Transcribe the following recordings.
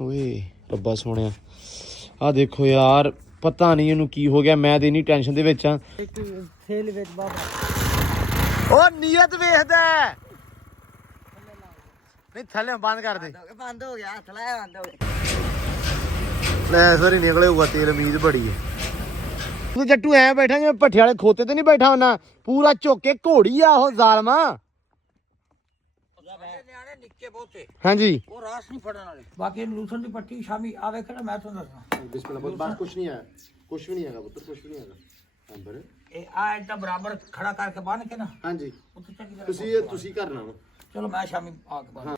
ਓਏ ਰੱਬਾ ਸੋਹਣਿਆ ਆ ਦੇਖੋ ਯਾਰ ਪਤਾ ਨਹੀਂ ਇਹਨੂੰ ਕੀ ਹੋ ਗਿਆ। ਮੈਂ ਤੇ ਇੰਨੀ ਟੈਨਸ਼ਨ ਦੇ ਵਿੱਚ ਆ। ਉਹ ਨੀਅਤ ਵੇਖਦਾ ਨਹੀਂ ਥੱਲੇ ਬੰਦ ਕਰ ਦੇ। ਬੰਦ ਹੋ ਗਿਆ ਹੱਥ ਲਾਇਆ ਬੰਦ ਹੋ ਗਿਆ। ਲੈ ਇਸ ਵਾਰੀ ਨਿਕਲੇ ਹੋਊਗਾ ਤੇਲ। ਉਮੀਦ ਬੜੀ ਹੈ ਤੂੰ ਜੱਟੂ ਐ ਬੈਠਾ ਜਿਵੇਂ ਭੱਠੇ ਵਾਲੇ ਖੋਤੇ ਤੇ ਨਹੀਂ ਬੈਠਾ ਹੁੰਦਾ। ਪੂਰਾ ਝੁੱਕ ਕੇ ਘੋੜੀ ਆ ਉਹ ਜ਼ਾਲਮਾ। ਨਿਆਣੇ ਨਿੱਕੇ ਬਹੁਤੇ ਹਾਂਜੀ ਉਹ ਰਾਸ ਨਹੀਂ ਫੜਨ ਵਾਲੇ। ਬਾਕੀ ਲੂਸਨ ਦੀ ਪੱਟੀ ਸ਼ਾਮੀ ਆ ਵੇਖਣਾ ਮੈਂ ਤੁਹਾਨੂੰ ਦੱਸਣਾ। ਬਿਸਮਿਲ੍ਲਾ ਬਹੁਤ ਬਾਤ ਕੁਛ ਨਹੀਂ ਹੈ। ਕੁਛ ਵੀ ਨਹੀਂ ਹੈਗਾ ਪੁੱਤਰ ਕੁਛ ਵੀ ਨਹੀਂ ਹੈਗਾ ਅੰਦਰ। ਇਹ ਆ ਇੱਦਾਂ ਬਰਾਬਰ ਖੜਾ ਕਰਕੇ ਬੰਨ ਕੇ ਨਾ। ਹਾਂਜੀ ਉੱਥੇ ਚੰਗੀ ਤੁਸੀਂ ਕਰਨਾ ਵਾ। ਚਲੋ ਮੈਂ ਸ਼ਾਮੀ ਆ ਕੇ ਬੰਨ।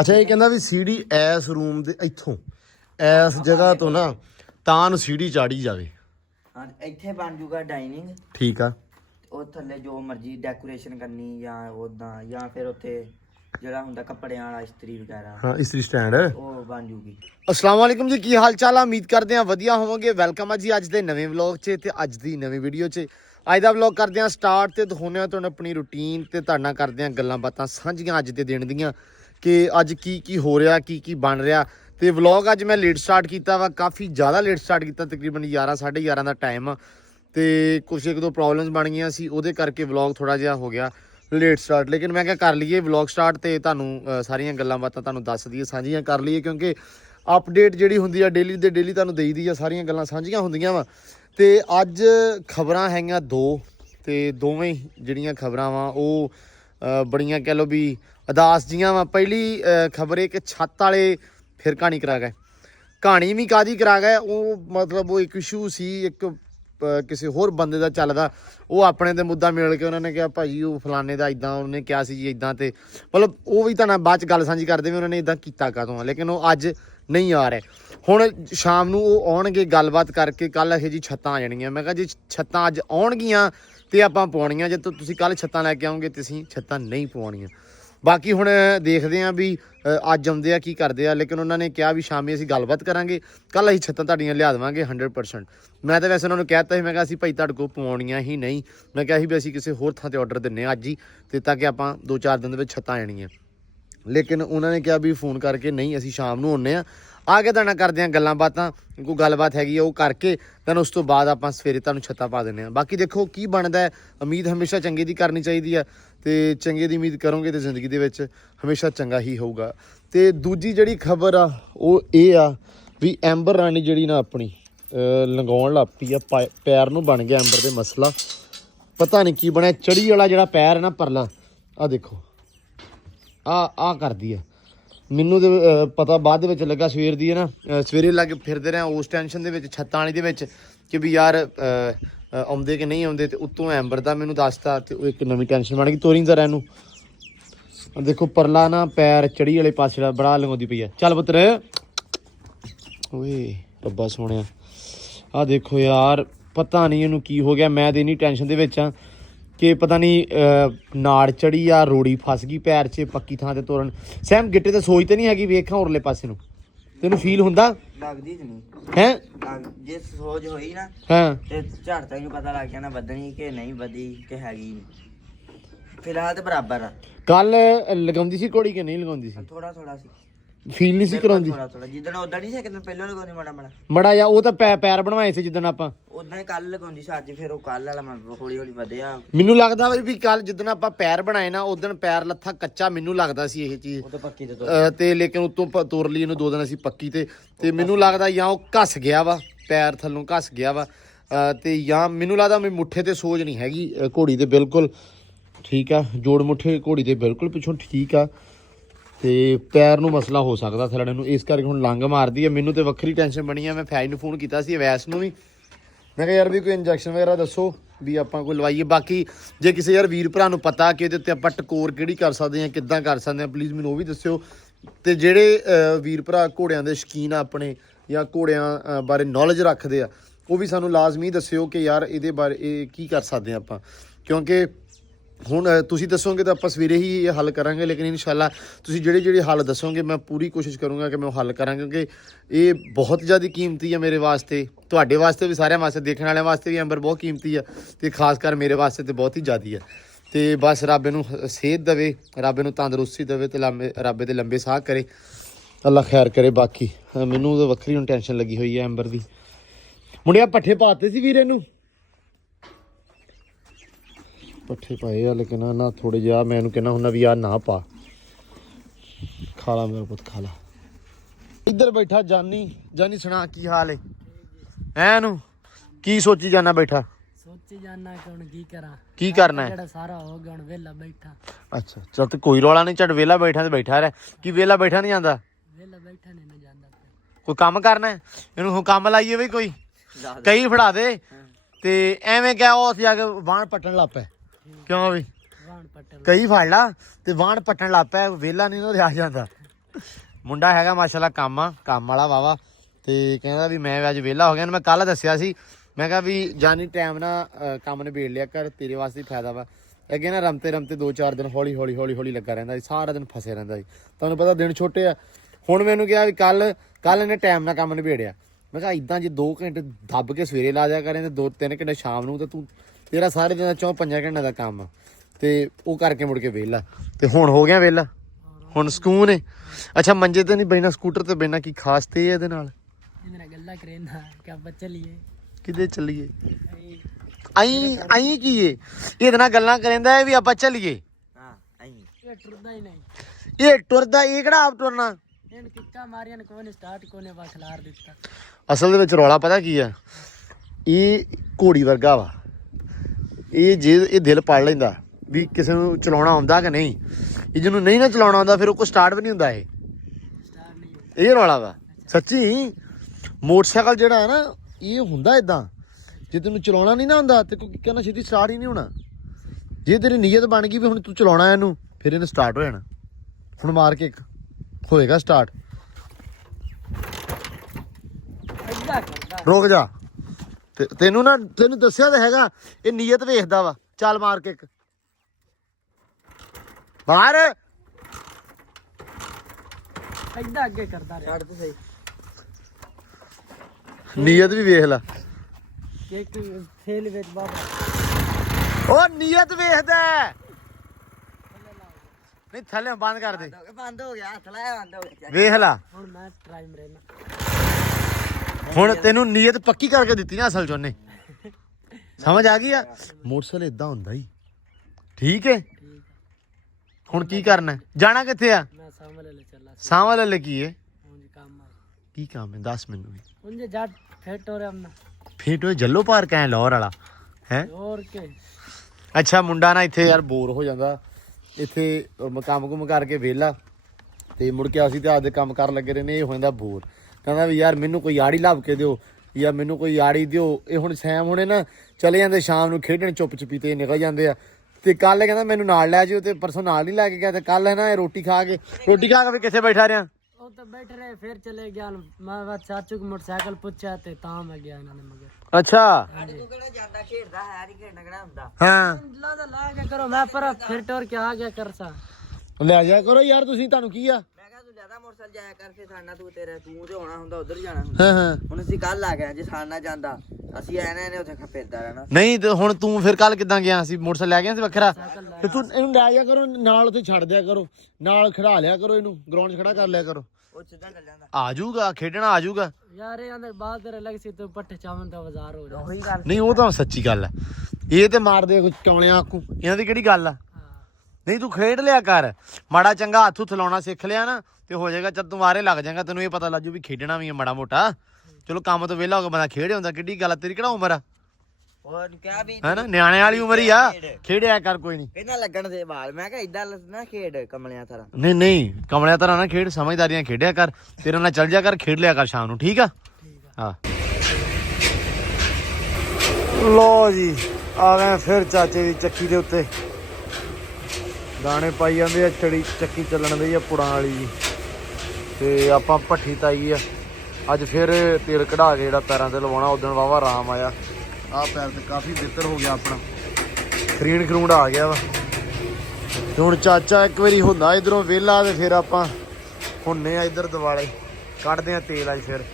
ਅੱਛਾ ਇਹ ਕਹਿੰਦਾ ਵੀ ਸੀੜੀ ਐਸ ਰੂਮ ਦੇ ਇੱਥੋਂ ਐਸ ਜਗ੍ਹਾ ਤੋਂ ਨਾ ਤਾਂ ਨੂੰ ਸੀੜੀ ਚਾੜੀ ਜਾਵੇ। ਹਾਂ ਇੱਥੇ ਬਣ ਜੂਗਾ ਡਾਈਨਿੰਗ। ਠੀਕ ਆ। ਉਹ ਥੱਲੇ ਜੋ ਮਰਜ਼ੀ ਡੈਕੋਰੇਸ਼ਨ ਕਰਨੀ ਜਾਂ ਉਦਾਂ ਜਾਂ ਫਿਰ ਉੱਥੇ ਜਿਹੜਾ ਹੁੰਦਾ ਕੱਪੜਿਆਂ ਵਾਲਾ ਇਸਤਰੀ ਵਗੈਰਾ ਹਾਂ ਇਸਤਰੀ ਸਟੈਂਡ ਉਹ ਬਣ ਜੂਗੀ। अस्सलाम वालेकुम जी की हाल चाल। उम्मीद करते हैं वधिया होवोगे। वेलकम है जी अज के नवे व्लॉग च ते अज दी नवी वीडियो च। अज दा व्लॉग करते हैं स्टार्ट ते दिखाने तुहानूं अपनी रूटीन ते तुहाडे नाल करते हैं गल्लां बातां सांझियां अज दे दिन दियां कि अज की हो रहा की बन रहा। तो व्लॉग अज मैं लेट स्टार्ट किया वा काफ़ी ज़्यादा लेट स्टार्ट किया तकरीबन 11 साढ़े 11 का टाइम। तो कुछ एक दो प्रॉब्लम्स बन गई सी उहदे करके व्लॉग थोड़ा जिहा हो गया लेट स्टार्ट। लेकिन मैं क्या कर लीए व्लॉग स्टार्ट तो तुहानूं सारियां गल्लां बातां तुहानूं दस दईए सांझियां कर लीए क्योंकि अपडेट जिहड़ी हुंदी आ डेली दे डेली तुहानूं देई दी आ सारियां गल्लां सांझियां हुंदियां वा। ते अज खबरां हैगियां दो ते दोवें जिहड़ियां खबरां वा ओह बड़ियां कह लो भी अदास जियां वा। पहली खबर एक छत वाले फिर कहानी करा गए। कहानी भी कादी करा गए वो मतलब वो एक इशू सी एक किसी होर बंदे दा चलदा वो अपने ते मुद्दा मिल के उन्होंने कहा भाई वो फलाने दा इदां उन्हें कहा सी जी इदां ते मतलब वो भी तुहाडे नाल बाद च गल सांझी करदे भी उन्होंने इदां कीता कातों। लेकिन वो अज नहीं आ रहे। हुण शाम नूं वो आउणगे गलबात करके कल ਇਹ जी छत्तां आ जाणगीਆਂ। मैं कहा जी छत्तां अज आउणगीਆਂ ते आपां पवाउणीਆਂ जे तुसीं कल छत्तां लैके आओगे ते असीं छत्तां नहीं पवाउणीਆਂ। बाकी हुण देखदे हाँ भी अज आउंदे आ की करदे आ। लेकिन उन्होंने कहा भी शामी असीं गलबात करांगे कल असीं छत्तां तुहाडीਆਂ लिया देवांगे 100%। मैं तो वैसे उन्होंने कहता ਸੀ मैं कहा असीं भाई तुहाडे कोल पवाउणीਆਂ ही नहीं। मैं कहा भी असीं किसी होर थां ते ऑर्डर दिंने अज ही ते ताकि आपां 2-4 दिन दे विच छत्तां आ जाणगीਆਂ। लेकिन उन्होंने कहा भी फोन करके नहीं असीं शाम नूं आउंदे आ आके तुहाडे नाल करदे आं गल्लां बातां। कोई गलबात हैगी वो करके दैन उस तो बाद आपां सवेरे तुहानूं छत्तां पा दिंदे आं। बाकी देखो की बनदा है। उम्मीद हमेशा चंगे दी करनी चाहिदी है ते चंगे दी उम्मीद करोगे तो जिंदगी दे विच हमेशा चंगा ही होऊगा। ते दूजी जिहड़ी खबर आ वो ये आ भी एंबर रानी जिहड़ी ना अपनी लंघाउण लग पई आ पैर नूं बन गया एंबर दे मसला। पता नहीं की बनया चढ़ी वाला जिहड़ा पैर है ना परला आ देखो आ करदी है। ਮੈਨੂੰ ਤੇ ਪਤਾ ਬਾਅਦ ਦੇ ਵਿੱਚ ਲੱਗਾ ਸਵੇਰ ਦੀ ਹੈ ਨਾ ਸਵੇਰੇ ਲੱਗ ਫਿਰਦੇ ਰਹੇ ਉਸ ਟੈਨਸ਼ਨ ਦੇ ਵਿੱਚ ਛੱਤਾਂ ਵਾਲੀ ਦੇ ਵਿੱਚ ਕਿ ਵੀ ਯਾਰ ਆਉਂਦੇ ਕਿ ਨਹੀਂ ਆਉਂਦੇ ਤੇ ਉੱਤੋਂ ਐਂਬਰ ਦਾ ਮੈਨੂੰ ਦੱਸਤਾ ਤੇ ਉਹ ਇੱਕ ਨਵੀਂ ਟੈਨਸ਼ਨ ਬਣ ਗਈ। ਤੋਰੀ ਜ਼ਰਾ ਇਹਨੂੰ ਦੇਖੋ ਪਰਲਾ ਨਾ ਪੈਰ ਚੜੀ ਵਾਲੇ ਪਾਸੇ ਦਾ ਬੜਾ ਲੰਗਾਉਂਦੀ ਪਈ ਹੈ। ਚੱਲ ਪੁੱਤਰ ਓਏ ਰੱਬਾ ਸੋਹਣਿਆ ਆ ਦੇਖੋ ਯਾਰ ਪਤਾ ਨਹੀਂ ਇਹਨੂੰ ਕੀ ਹੋ ਗਿਆ। ਮੈਂ ਤੇ ਇੰਨੀ ਟੈਨਸ਼ਨ ਦੇ ਵਿੱਚ ਆ कि पता नहीं नाड़ चढ़ी या रोड़ी फस गई पैर च पक्की थां ते तुरन। सैम गिट्टे ते सोच ते नहीं हैगी वेखां उरले पासे नूं तैनूं फील हुंदा ਲੱਗਦੀ ਤੇ ਨਹੀਂ हैं ਜੇ ਸੋਜ ਹੋਈ ਨਾ हाँ ਤੇ ਝੜ ਤੱਕ ਹੀ ਪਤਾ ਲੱਗ ਜਾਣਾ ਵਧਣੀ ਕਿ ਨਹੀਂ ਵਧੀ ਕਿ ਹੈਗੀ ਨਹੀਂ। ਫਿਲਹਾਲ ਤੇ ਬਰਾਬਰ ਆ। कल लगाउंदी सी घोड़ी कि नहीं लगाउंदी सी ਥੋੜਾ ਥੋੜਾ ਸੀ फील नहीं सी कराउंदी ਥੋੜਾ ਥੋੜਾ ਜਿੱਦਣ ਉਦਾਂ ਨਹੀਂ ਸੀ ਕਿਤੇ ਪਹਿਲਾਂ ਲਗਾਉਂਦੀ ਮਾੜਾ ਮਾੜਾ मड़ा या ਉਹ ਤਾਂ ਪੈਰ ਬਣਵਾਏ ਸੀ ਜਿੱਦਣ ਆਪਾਂ ਉਦਾਂ ਹੀ ਕੱਲ ਲਗਾਉਂਦੀ ਸੀ ਅੱਜ ਫਿਰ ਉਹ ਕੱਲ ਵਾਲਾ ਮੈਂ ਹੌਲੀ ਹੌਲੀ ਵਧਿਆ। ਮੈਨੂੰ ਲੱਗਦਾ ਵੀ ਕੱਲ ਜਿੱਦਣ ਆਪਾਂ ਪੈਰ ਬਣਾਏ ਨਾ ਉਦਣ ਪੈਰ ਲੱਥਾ ਕੱਚਾ ਮੈਨੂੰ ਲੱਗਦਾ ਸੀ ਇਹ ਚੀਜ਼ ਉਹ ਤਾਂ ਪੱਕੀ ਤੇ ਤੇ ਲੇਕਿਨ ਉਤੋਂ ਤੁਰ ਲਈ ਇਹਨੂੰ 2 ਦਿਨ ਅਸੀਂ ਪੱਕੀ ਤੇ ਮੈਨੂੰ ਲੱਗਦਾ ਜਾਂ ਉਹ ਘਸ ਗਿਆ ਵਾ ਪੈਰ ਥੱਲੋਂ ਘਸ ਗਿਆ ਵਾ ਤੇ ਜਾਂ ਮੈਨੂੰ ਲੱਗਦਾ ਵੀ ਮੁੱਠੇ ਤੇ ਸੋਜ ਨਹੀਂ ਹੈਗੀ ਘੋੜੀ ਦੇ ਬਿਲਕੁਲ ਠੀਕ ਆ। ਜੋੜ ਮੁੱਠੇ ਘੋੜੀ ਦੇ ਬਿਲਕੁਲ ਪਿੱਛੋਂ ਠੀਕ ਆ ਤੇ ਪੈਰ ਨੂੰ ਮਸਲਾ ਹੋ ਸਕਦਾ ਥੱਲੇ ਨੂੰ ਇਸ ਕਰਕੇ ਹੁਣ ਲੰਗ ਮਾਰਦੀ ਹੈ। ਮੈਨੂੰ ਤੇ ਵੱਖਰੀ ਟੈਨਸ਼ਨ ਬਣੀ ਆ। ਮੈਂ ਫੈਜ ਨੂੰ ਫੋਨ ਕੀਤਾ ਸੀ ਅਵੈਸ ਨੂੰ ਵੀ ਮੈਂ ਕਿਹਾ ਯਾਰ ਵੀ ਕੋਈ ਇੰਜੈਕਸ਼ਨ ਵਗੈਰਾ ਦੱਸੋ ਵੀ ਆਪਾਂ ਕੋਈ ਲਵਾਈਏ। ਬਾਕੀ ਜੇ ਕਿਸੇ ਯਾਰ ਵੀਰ ਭਰਾ ਨੂੰ ਪਤਾ ਕਿ ਇਹਦੇ ਉੱਤੇ ਆਪਾਂ ਟਕੋਰ ਕਿਹੜੀ ਕਰ ਸਕਦੇ ਹਾਂ ਕਿੱਦਾਂ ਕਰ ਸਕਦੇ ਹਾਂ ਪਲੀਜ਼ ਮੈਨੂੰ ਉਹ ਵੀ ਦੱਸਿਓ। ਤੇ ਜਿਹੜੇ ਵੀਰ ਭਰਾ ਘੋੜਿਆਂ ਦੇ ਸ਼ੌਕੀਨ ਆ ਆਪਣੇ ਜਾਂ ਘੋੜਿਆਂ ਬਾਰੇ ਨੌਲੇਜ ਰੱਖਦੇ ਆ ਉਹ ਵੀ ਸਾਨੂੰ ਲਾਜ਼ਮੀ ਦੱਸਿਓ ਕਿ ਯਾਰ ਇਹਦੇ ਬਾਰੇ ਇਹ ਕੀ ਕਰ ਸਕਦੇ ਹਾਂ ਆਪਾਂ। ਕਿਉਂਕਿ ਹੁਣ ਤੁਸੀਂ ਦੱਸੋਗੇ ਤਾਂ ਆਪਾਂ ਸਵੇਰੇ ਹੀ ਇਹ ਹੱਲ ਕਰਾਂਗੇ। ਲੇਕਿਨ ਇਨਸ਼ਾਅੱਲਾ ਤੁਸੀਂ ਜਿਹੜੇ ਹੱਲ ਦੱਸੋਗੇ ਮੈਂ ਪੂਰੀ ਕੋਸ਼ਿਸ਼ ਕਰੂੰਗਾ ਕਿ ਮੈਂ ਉਹ ਹੱਲ ਕਰਾਂ ਕਿਉਂਕਿ ਇਹ ਬਹੁਤ ਜ਼ਿਆਦਾ ਕੀਮਤੀ ਆ ਮੇਰੇ ਵਾਸਤੇ ਤੁਹਾਡੇ ਵਾਸਤੇ ਵੀ ਸਾਰਿਆਂ ਵਾਸਤੇ ਦੇਖਣ ਵਾਲਿਆਂ ਵਾਸਤੇ ਵੀ ਐਂਬਰ ਬਹੁਤ ਕੀਮਤੀ ਆ ਤੇ ਖਾਸ ਕਰ ਮੇਰੇ ਵਾਸਤੇ ਤੇ ਬਹੁਤ ਹੀ ਜ਼ਿਆਦੀ ਆ। ਤੇ ਬਸ ਰੱਬ ਇਹਨੂੰ ਸਿਹਤ ਦੇਵੇ ਰੱਬ ਇਹਨੂੰ ਤੰਦਰੁਸਤੀ ਦੇਵੇ ਤੇ ਰੱਬ ਇਹਦੇ ਲੰਬੇ ਸਾਹ ਕਰੇ ਅੱਲਾ ਖੈਰ ਕਰੇ। ਬਾਕੀ ਮੈਨੂੰ ਤਾਂ ਵੱਖਰੀ ਹੁਣ ਟੈਨਸ਼ਨ ਲੱਗੀ ਹੋਈ ਹੈ ਐਂਬਰ ਦੀ। ਮੁੰਡਿਆ ਪੱਠੇ ਪਾਤੇ ਸੀ ਵੀਰੇ ਨੂੰ, ਪੱਠੇ ਪਾਏ ਆ ਲੇਕਿਨ ਨਾ ਥੋੜੇ ਜਿਹਾ ਮੈਂ ਇਹਨੂੰ ਕਹਿਣਾ ਹੁੰਦਾ ਵੀ ਆ ਨਾ ਪਾ, ਖਾ ਲਾ ਮੇਰਾ ਪੁੱਤ ਖਾ ਲਾ। ਇੱਧਰ ਬੈਠਾ ਜਾਨੀ। ਜਾਨੀ ਸੁਣਾ ਕੀ ਹਾਲ ਹੈ? ਐਨੂੰ ਕੀ ਸੋਚੀ ਜਾਣਾ ਬੈਠਾ? ਸੋਚੀ ਜਾਣਾ ਕਿ ਹੁਣ ਕੀ ਕਰਾਂ, ਕੀ ਕਰਨਾ ਹੈ? ਜਿਹੜਾ ਸਾਰਾ ਹੋ ਗਿਆ ਹੁਣ ਵਿਹਲਾ ਬੈਠਾ। ਅੱਛਾ ਚੱਲ ਤੇ ਕੋਈ ਰੌਲਾ ਨਹੀਂ, ਝੜ ਵੇਲਾ ਬੈਠਾ ਤੇ ਬੈਠਾ ਰਹਿ। ਕੀ ਵੇਲਾ ਬੈਠਾ ਨਹੀਂ ਜਾਂਦਾ? ਵਿਹਲਾ ਬੈਠਾ ਨਹੀਂ ਨਾ ਜਾਂਦਾ ਪਿਆ। ਕੋਈ ਕੰਮ ਕਰਨਾ ਹੈ? ਇਹਨੂੰ ਹੁਣ ਕੰਮ ਲਾਈਏ ਵੀ ਕੋਈ ਕਈ ਫੜਾ ਦੇ ਤੇ ਐਵੇਂ ਕਿਹਾ ਉਹ ਅਸੀਂ ਜਾ ਕੇ ਵਾਹਣ ਪੱਟਣ ਲੱਗ ਪਏ। ਕਿਉਂ ਵੀ ਵਾਹਣ ਪੱਟਣ ਕਈ ਫੜ ਲਾ ਤੇ ਵਾਹਣ ਪੱਟਣ ਲੱਗ ਪਿਆ, ਵੇਲਾ ਨਹੀਂ ਨਾ ਰਿਹਾ ਜਾਂਦਾ। ਮੁੰਡਾ ਹੈਗਾ ਮਾਸ਼ਾਅੱਲਾ ਕੰਮ ਵਾਲਾ ਵਾਵਾ, ਤੇ ਕਹਿੰਦਾ ਵੀ ਮੈਂ ਅੱਜ ਵਿਹਲਾ ਹੋ ਗਿਆ। ਮੈਂ ਕੱਲ ਦੱਸਿਆ ਸੀ, ਮੈਂ ਕਿਹਾ ਵੀ ਜਾਨੀ ਟਾਈਮ ਨਾਲ ਕੰਮ ਨਿਬੇੜ ਲਿਆ ਕਰ, ਤੇਰੇ ਵਾਸਤੇ ਫਾਇਦਾ ਵਾ। ਅੱਗੇ ਨਾ ਰਮਤੇ 2-4 ਦਿਨ ਹੌਲੀ ਲੱਗਾ ਰਹਿੰਦਾ ਸੀ, ਸਾਰਾ ਦਿਨ ਫਸੇ ਰਹਿੰਦਾ ਸੀ। ਤੁਹਾਨੂੰ ਪਤਾ ਦਿਨ ਛੋਟੇ ਆ। ਹੁਣ ਮੈਨੂੰ ਕਿਹਾ ਵੀ ਕੱਲ ਇਹਨੇ ਟਾਈਮ ਨਾਲ ਕੰਮ ਨਿਬੇੜਿਆ। ਮੈਂ ਕਿਹਾ ਇਦਾਂ ਜੇ 2 ਘੰਟੇ ਦੱਬ ਕੇ ਸਵੇਰੇ ਲਾ ਦਿਆ ਕਰੇ ਤੇ 2-3 ਘੰਟੇ ਸ਼ਾਮ ਨੂੰ, ਤੇ ਤੂੰ ਤੇਰਾ ਸਾਰੇ ਦਿਨ ਦਾ 4-5 ਘੰਟੇ ਦਾ ਕੰਮ ਤੇ ਉਹ ਕਰਕੇ ਮੁੜ ਕੇ ਵਿਹਲਾ। ਤੇ ਹੁਣ ਹੋ ਗਿਆ ਵਿਹਲਾ, ਹੁਣ ਸਕੂਨ ਹੈ। ਅੱਛਾ ਮੰਜੇ ਤੇ ਨਹੀਂ ਬੈਠਣਾ, ਸਕੂਟਰ ਤੇ ਬੈਠਣਾ, ਕੀ ਖਾਸ ਤੇ ਇਹਦੇ ਨਾਲ? ਇਹਦੇ ਨਾਲ ਗੱਲਾਂ ਕਰੇਨਾ ਕਿ ਆਪਾਂ ਚੱਲੀਏ ਕਿਤੇ ਚੱਲੀਏ? ਆਈ ਕੀ ਏ? ਇਹਦੇ ਨਾਲ ਗੱਲਾਂ ਕਰਿੰਦਾ ਹੈ ਵੀ ਆਪਾਂ ਚੱਲੀਏ। ਇਹ ਟੁਰਦਾ ਹੀ ਨਹੀਂ, ਇਹ ਟੁਰਦਾ, ਇਹ ਕਿਹੜਾ ਆਪ ਟੁਰਨਾ? ਇਹਨੂੰ ਕਿੱਕਾ ਮਾਰੀਆਂ ਨੇ ਕੋਈ ਸਟਾਰਟ ਕੋਨੇ ਵਾ ਖਿਲਾਰ ਦਿੱਤਾ। ਅਸਲ ਦੇ ਵਿੱਚ ਰੌਲਾ ਪਤਾ ਕੀ ਆ? ਇਹ ਘੋੜੀ ਵਰਗਾ ਵਾ। ਇਹ ਜੇ ਇਹ ਦਿਲ ਪੜ ਲੈਂਦਾ ਵੀ ਕਿਸੇ ਨੂੰ ਚਲਾਉਣਾ ਆਉਂਦਾ ਕਿ ਨਹੀਂ, ਇਹ ਜਿਹਨੂੰ ਨਹੀਂ ਨਾ ਚਲਾਉਣਾ ਆਉਂਦਾ ਫਿਰ ਉਹ ਕੋਈ ਸਟਾਰਟ ਵੀ ਨਹੀਂ ਹੁੰਦਾ। ਸਟਾਰਟ ਨਹੀਂ ਇਹ ਰੌਲਾ ਵਾ ਸੱਚੀ। ਮੋਟਰਸਾਈਕਲ ਜਿਹੜਾ ਹੈ ਨਾ ਇਹ ਹੁੰਦਾ ਇਦਾਂ, ਜੇ ਤੈਨੂੰ ਚਲਾਉਣਾ ਨਹੀਂ ਨਾ ਹੁੰਦਾ ਤੇ ਕੋਈ ਕਹਿੰਦਾ ਛੇਤੀ ਸਟਾਰਟ ਹੀ ਨਹੀਂ ਹੋਣਾ। ਜੇ ਤੇਰੀ ਨੀਅਤ ਬਣ ਗਈ ਵੀ ਹੁਣ ਤੂੰ ਚਲਾਉਣਾ ਇਹਨੂੰ, ਫਿਰ ਇਹਨੇ ਸਟਾਰਟ ਹੋ ਜਾਣਾ। ਹੁਣ ਮਾਰ ਕੇ ਇੱਕ ਹੋਏਗਾ ਸਟਾਰਟ। ਏਦਾਂ ਕਰਦਾ। ਰੁਕ ਜਾ, ਤੈਨੂੰ ਦੱਸਿਆ ਤਾਂ ਹੈਗਾ ਇਹ ਨੀਅਤ ਵੇਖਦਾ ਵਾ। ਚੱਲ ਮਾਰ ਕੇ ਇੱਕ ਬਾਹਰ। ਏਦਾਂ ਅੱਗੇ ਕਰਦਾ ਰਿਹਾ। ਛੱਡ ਤੂੰ ਸਹੀ। ਨੀਅਤ ਵੀ ਵੇਖ ਲੈ। ਇੱਕ ਫੇਲ ਵਿੱਚ ਬਾਬਾ ਉਹ ਨੀਅਤ ਵੇਖਦਾ ਹੈ। ਨਹੀਂ ਥੱਲੇ ਬੰਦ ਕਰ ਦੇ। ਬੰਦ ਹੋ ਗਿਆ, ਹੱਥ ਲਾਇਆ ਬੰਦ ਹੋ ਗਿਆ। ਵੇਖ ਲੈ ਹੁਣ ਮੈਂ ਟਰਾਈ ਮਰੇਨਾ। ਹੁਣ ਤੈਨੂੰ ਨੀਅਤ ਪੱਕੀ ਕਰਕੇ ਦਿੱਤੀ ਨਾ ਅਸਲ ਚ ਉਹਨੇ। ਸਮਝ ਆ ਗਈ ਆ? ਮੋਟਰਸਾਈਕਲ ਇਦਾਂ ਹੁੰਦਾ ਹੀ। ਠੀਕ ਹੈ ਹੁਣ ਕੀ ਕਰਨਾ? ਜਾਣਾ ਕਿੱਥੇ ਆ? ਮੈਂ ਸਾਹਮਣੇ ਲੈ ਚੱਲਾ ਸੀ। ਸਾਂਵਾਂ ਲੈ ਕੀ ਹੈ? ਹੁਣ ਕੰਮ ਆ। ਕੀ ਕੰਮ ਹੈ ਦੱਸ ਮੈਨੂੰ ਵੀ। ਹੁਣ ਜੇ ਜੱਟ ਫਿੱਟ ਹੋ ਰਿਹਾ ਆਪਣਾ ਫੇਟ ਉਹ ਜੱਲੋ ਪਾਰਕ ਐ ਲਾਹੌਰ ਵਾਲਾ ਹੈ। ਹੋਰ ਕੇ ਅੱਛਾ ਮੁੰਡਾ ਨਾ ਇੱਥੇ ਯਾਰ ਬੋਰ ਹੋ ਜਾਂਦਾ ਇੱਥੇ, ਕੰਮ ਕਰਕੇ ਵਿਹਲਾ ਤੇ ਮੁੜ ਕੇ ਅਸੀਂ ਤੇ ਆਪਦੇ ਕੰਮ ਕਰਨ ਲੱਗੇ ਰਹੇ ਨੇ। ਇਹ ਹੋ ਜਾਂਦਾ ਬੋਰ, ਕਹਿੰਦਾ ਵੀ ਯਾਰ ਮੈਨੂੰ ਕੋਈ ਯਾੜੀ ਲੱਭ ਕੇ ਦਿਓ ਜਾਂ ਮੈਨੂੰ ਕੋਈ ਯਾੜੀ ਦਿਓ। ਇਹ ਹੁਣ ਸੈਮ ਹੁਣੇ ਨਾ ਚਲੇ ਜਾਂਦੇ ਸ਼ਾਮ ਨੂੰ ਖੇਡਣ, ਚੁੱਪ ਚਪੀਤੇ ਨਿਕਲ ਜਾਂਦੇ ਆ। ਤੇ ਕੱਲ ਕਹਿੰਦਾ ਮੈਨੂੰ ਨਾਲ ਲੈ ਜਾਓ, ਤੇ ਪਰਸੋਂ ਨਾਲ ਨਹੀਂ ਲੈ ਕੇ ਗਿਆ। ਤੇ ਕੱਲ ਹੈ ਨਾ ਇਹ ਰੋਟੀ ਖਾ ਕੇ ਵੀ ਕਿੱਥੇ ਬੈਠਾ ਰਿਹਾ? ਉਹ ਤਾਂ ਬੈਠ ਰਹੇ ਫਿਰ ਚਲੇ ਗਿਆ। ਮੈਂ ਬਸ ਚਾਚੂ ਕੋ ਮੋਟਰਸਾਈਕਲ ਪੁੱਛਿਆ ਤੇ ਤਾਂ ਮੈਂ ਗਿਆ ਇਹਨਾਂ ਨੇ ਮਗਰ। ਅੱਛਾ ਤੂੰ ਕਿਹੜਾ ਜਾਂਦਾ ਖੇਡਦਾ ਹੈ ਨਹੀਂ, ਖੇਡਣਾ ਕਿਹੜਾ ਹੁੰਦਾ। ਹਾਂ ਲਾ ਦਾ ਲਾ ਕੇ ਕਰੋ, ਮੈਂ ਪਰ ਫਿਰ ਟੋਰ ਕੇ ਆ ਗਿਆ ਕਰਸਾ। ਲੈ ਜਾ ਕਰੋ ਯਾਰ ਤੁਸੀਂ, ਤੁਹਾਨੂੰ ਕੀ ਆ? ਮੈਂ ਕਿਹਾ ਤੂੰ ਜ਼ਿਆਦਾ ਮੋਟਰਸਾਈਕਲ ਜਾਇਆ ਕਰ, ਫਿਰ ਸਾਡਾ ਤੂੰ ਤੇ ਆਉਣਾ ਹੁੰਦਾ, ਉਧਰ ਜਾਣਾ ਹੁੰਦਾ। ਹਾਂ ਹਾਂ ਹੁਣ ਅਸੀਂ ਕੱਲ ਆ ਗਏ, ਜੇ ਸਾਡਾ ਜਾਂਦਾ ਅਸੀਂ ਐਨੇ ਨੇ ਉੱਥੇ ਫਿਰਦਾ ਰਹਿਣਾ। ਨਹੀਂ ਤੇ ਹੁਣ ਤੂੰ ਫਿਰ ਕੱਲ ਕਿੱਦਾਂ ਗਿਆ ਸੀ? ਮੋਟਰਸਾਈਕਲ ਲੈ ਗਿਆ ਸੀ ਵੱਖਰਾ? ਤੇ ਤੂੰ ਇਹਨੂੰ ਲੈ ਜਾ ਕਰੋ ਨਾਲ, ਉੱਥੇ ਛੱਡ ਦਿਆ ਕਰੋ, ਨਾਲ ਖੜਾ ਲਿਆ ਕਰੋ, ਇਹਨੂੰ ਗਰਾਊਂਡ 'ਚ ਖੜਾ ਕਰ ਲਿਆ ਕਰੋ। ਉਹ ਸਿੱਧਾ ਚੱਲ ਜਾਂਦਾ। ਆ ਜਾਊਗਾ ਖੇਡਣਾ, ਆ ਜਾਊਗਾ। ਯਾਰ ਇਹ ਅੰਦਰ ਬਾਤ ਤੇਰੇ ਲੱਗ ਸੀ ਤੇ ਪੱਠੇ ਚਾਵਨ ਦਾ ਬਾਜ਼ਾਰ ਹੋ ਜਾ। ਉਹੀ ਗੱਲ ਨਹੀਂ ਉਹ ਤਾਂ ਸੱਚੀ ਗੱਲ ਹੈ। ਇਹ ਤੇ ਮਾਰਦੇ ਕੁਝ ਕੌਲਿਆਂ ਆਕੂ, ਇਹਨਾਂ ਦੀ ਕਿਹੜੀ ਗੱਲ ਆ? ਹਾਂ ਨਹੀਂ ਤੂੰ ਖੇਡ ਲਿਆ ਕਰ, ਮਾੜਾ ਚੰਗਾ ਹੱਥ ਹੁੱਥ ਲਾਉਣਾ ਸਿੱਖ ਲਿਆ ਨਾ ਤੇ ਹੋ ਜਾਏਗਾ। ਜਦ ਤੂੰ ਆਰੇ ਲੱਗ ਜਾਏਗਾ ਤੈਨੂੰ ਇਹ ਪਤਾ ਲੱਜੂ ਵੀ ਖੇਡਣਾ ਵੀ ਹੈ ਮਾੜਾ ਮੋਟਾ। ਚਲੋ ਕੰਮ ਤੋਂ ਵਿਹਲਾ ਹੋ ਕੇ ਬੰਦਾ ਖੇਡ ਹੁੰਦਾ, ਕਿੱਡੀ ਗੱਲ ਆ? ਤੇਰੀ ਕਿਹੜਾ ਉਮਰ ਆ? ਹੋਰ ਕਿਹਾ ਵੀ ਹੈ ਨਾ ਨਿਆਣੇ ਵਾਲੀ ਉਮਰ ਹੀ ਆ, ਖੇਡਿਆ ਕਰ ਕੋਈ ਨਹੀਂ। ਇਹਨਾਂ ਲੱਗਣ ਦੇ ਵਾਲ। ਮੈਂ ਕਿਹਾ ਇਦਾਂ ਨਾ ਖੇਡ ਕਮਲਿਆਂ ਤਰ੍ਹਾਂ। ਨਹੀਂ ਕਮਲਿਆਂ ਤਰ੍ਹਾਂ ਨਾ ਖੇਡ, ਸਮਝਦਾਰੀਆਂ ਖੇਡਿਆ ਕਰ। ਤੇਰੇ ਨਾਲ ਚੱਲ ਜਾ ਕਰ, ਖੇਡ ਲਿਆ ਕਰ ਸ਼ਾਮ ਨੂੰ, ਠੀਕ ਆ? ਹਾਂ ਲੋ ਜੀ ਆ ਗਏ ਫਿਰ ਚਾਚੇ ਦੀ ਚੱਕੀ ਦੇ ਉੱਤੇ, ਦਾਣੇ ਪਾਈ ਜਾਂਦੇ ਆ, ਚੱਕੀ ਚੱਲਣ ਦੀ ਆ ਪੁੜਾਂ ਵਾਲੀ ਜੀ। ਤੇ ਆਪਾਂ ਭੱਠੀ ਤਾਈ ਆ ਅੱਜ ਫਿਰ ਤੇਲ ਕਢਾ ਕੇ ਜਿਹੜਾ ਪੈਰਾਂ ਤੇ ਲਵਾਉਣਾ। ਉਦੋਂ ਵਾਵਾ ਆਰਾਮ ਆਇਆ, ਆਹ ਪੈਰ ਤੇ ਕਾਫੀ ਬਿਹਤਰ ਹੋ ਗਿਆ ਆਪਣਾ, ਖਰੀਂਡ ਆ ਗਿਆ ਵਾ। ਤੇ ਹੁਣ ਚਾਚਾ ਇੱਕ ਵਾਰੀ ਹੁੰਦਾ ਇਧਰੋਂ ਵਿਹਲਾ ਤੇ ਫਿਰ ਆਪਾਂ ਹੁੰਨੇ ਆ ਇੱਧਰ ਦਿਵਾਲੇ ਕੱਢਦੇ ਆ ਤੇਲ। ਅੱਜ ਫਿਰ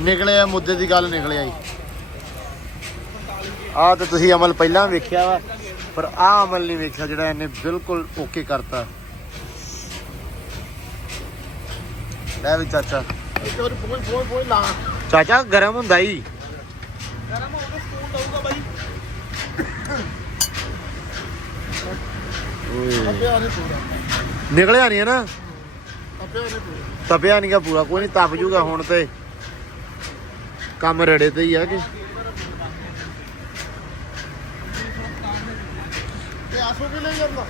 ਨਿਕਲੇ ਆ, ਮੁੱਦੇ ਦੀ ਗੱਲ ਨਿਕਲਿਆ ਜੀ। ਆਹ ਤੇ ਤੁਸੀਂ ਅਮਲ ਪਹਿਲਾਂ ਵੇਖਿਆ ਵਾ, ਪਰ ਆਹ ਅਮਲ ਨਹੀਂ ਵੇਖਿਆ ਜਿਹੜਾ ਇਹਨੇ ਬਿਲਕੁਲ ਓਕੇ ਕਰਤਾ। ਲੈ ਵੀ ਚਾਚਾ ਇੱਕ ਵਾਰੀ ਪੋਈ ਲਾ ਚਾਚਾ ਗਰਮ ਹੁੰਦਾ ਹੀ ਗਰਮ ਹੋ ਕੇ ਸਕੂਲ ਦਊਗਾ ਬਾਈ ਤਪਿਆ ਨਹੀਂ ਪੂਰਾ ਨਿਕਲਿਆ ਨਹੀਂ ਹੈ ਨਾ ਤਪਿਆ ਨਹੀਂ ਪੂਰਾ ਤਪਿਆ ਨਹੀਂਗਾ ਪੂਰਾ ਕੋਈ ਨਹੀਂ ਤਪ ਜੂਗਾ ਹੁਣ ਤੇ ਕੰਮ ਰੜੇ ਤੇ ਹੀ ਆ ਕਿ ਤੇ ਆਸੂ ਕੀ ਲਈ ਜਾਂਦਾ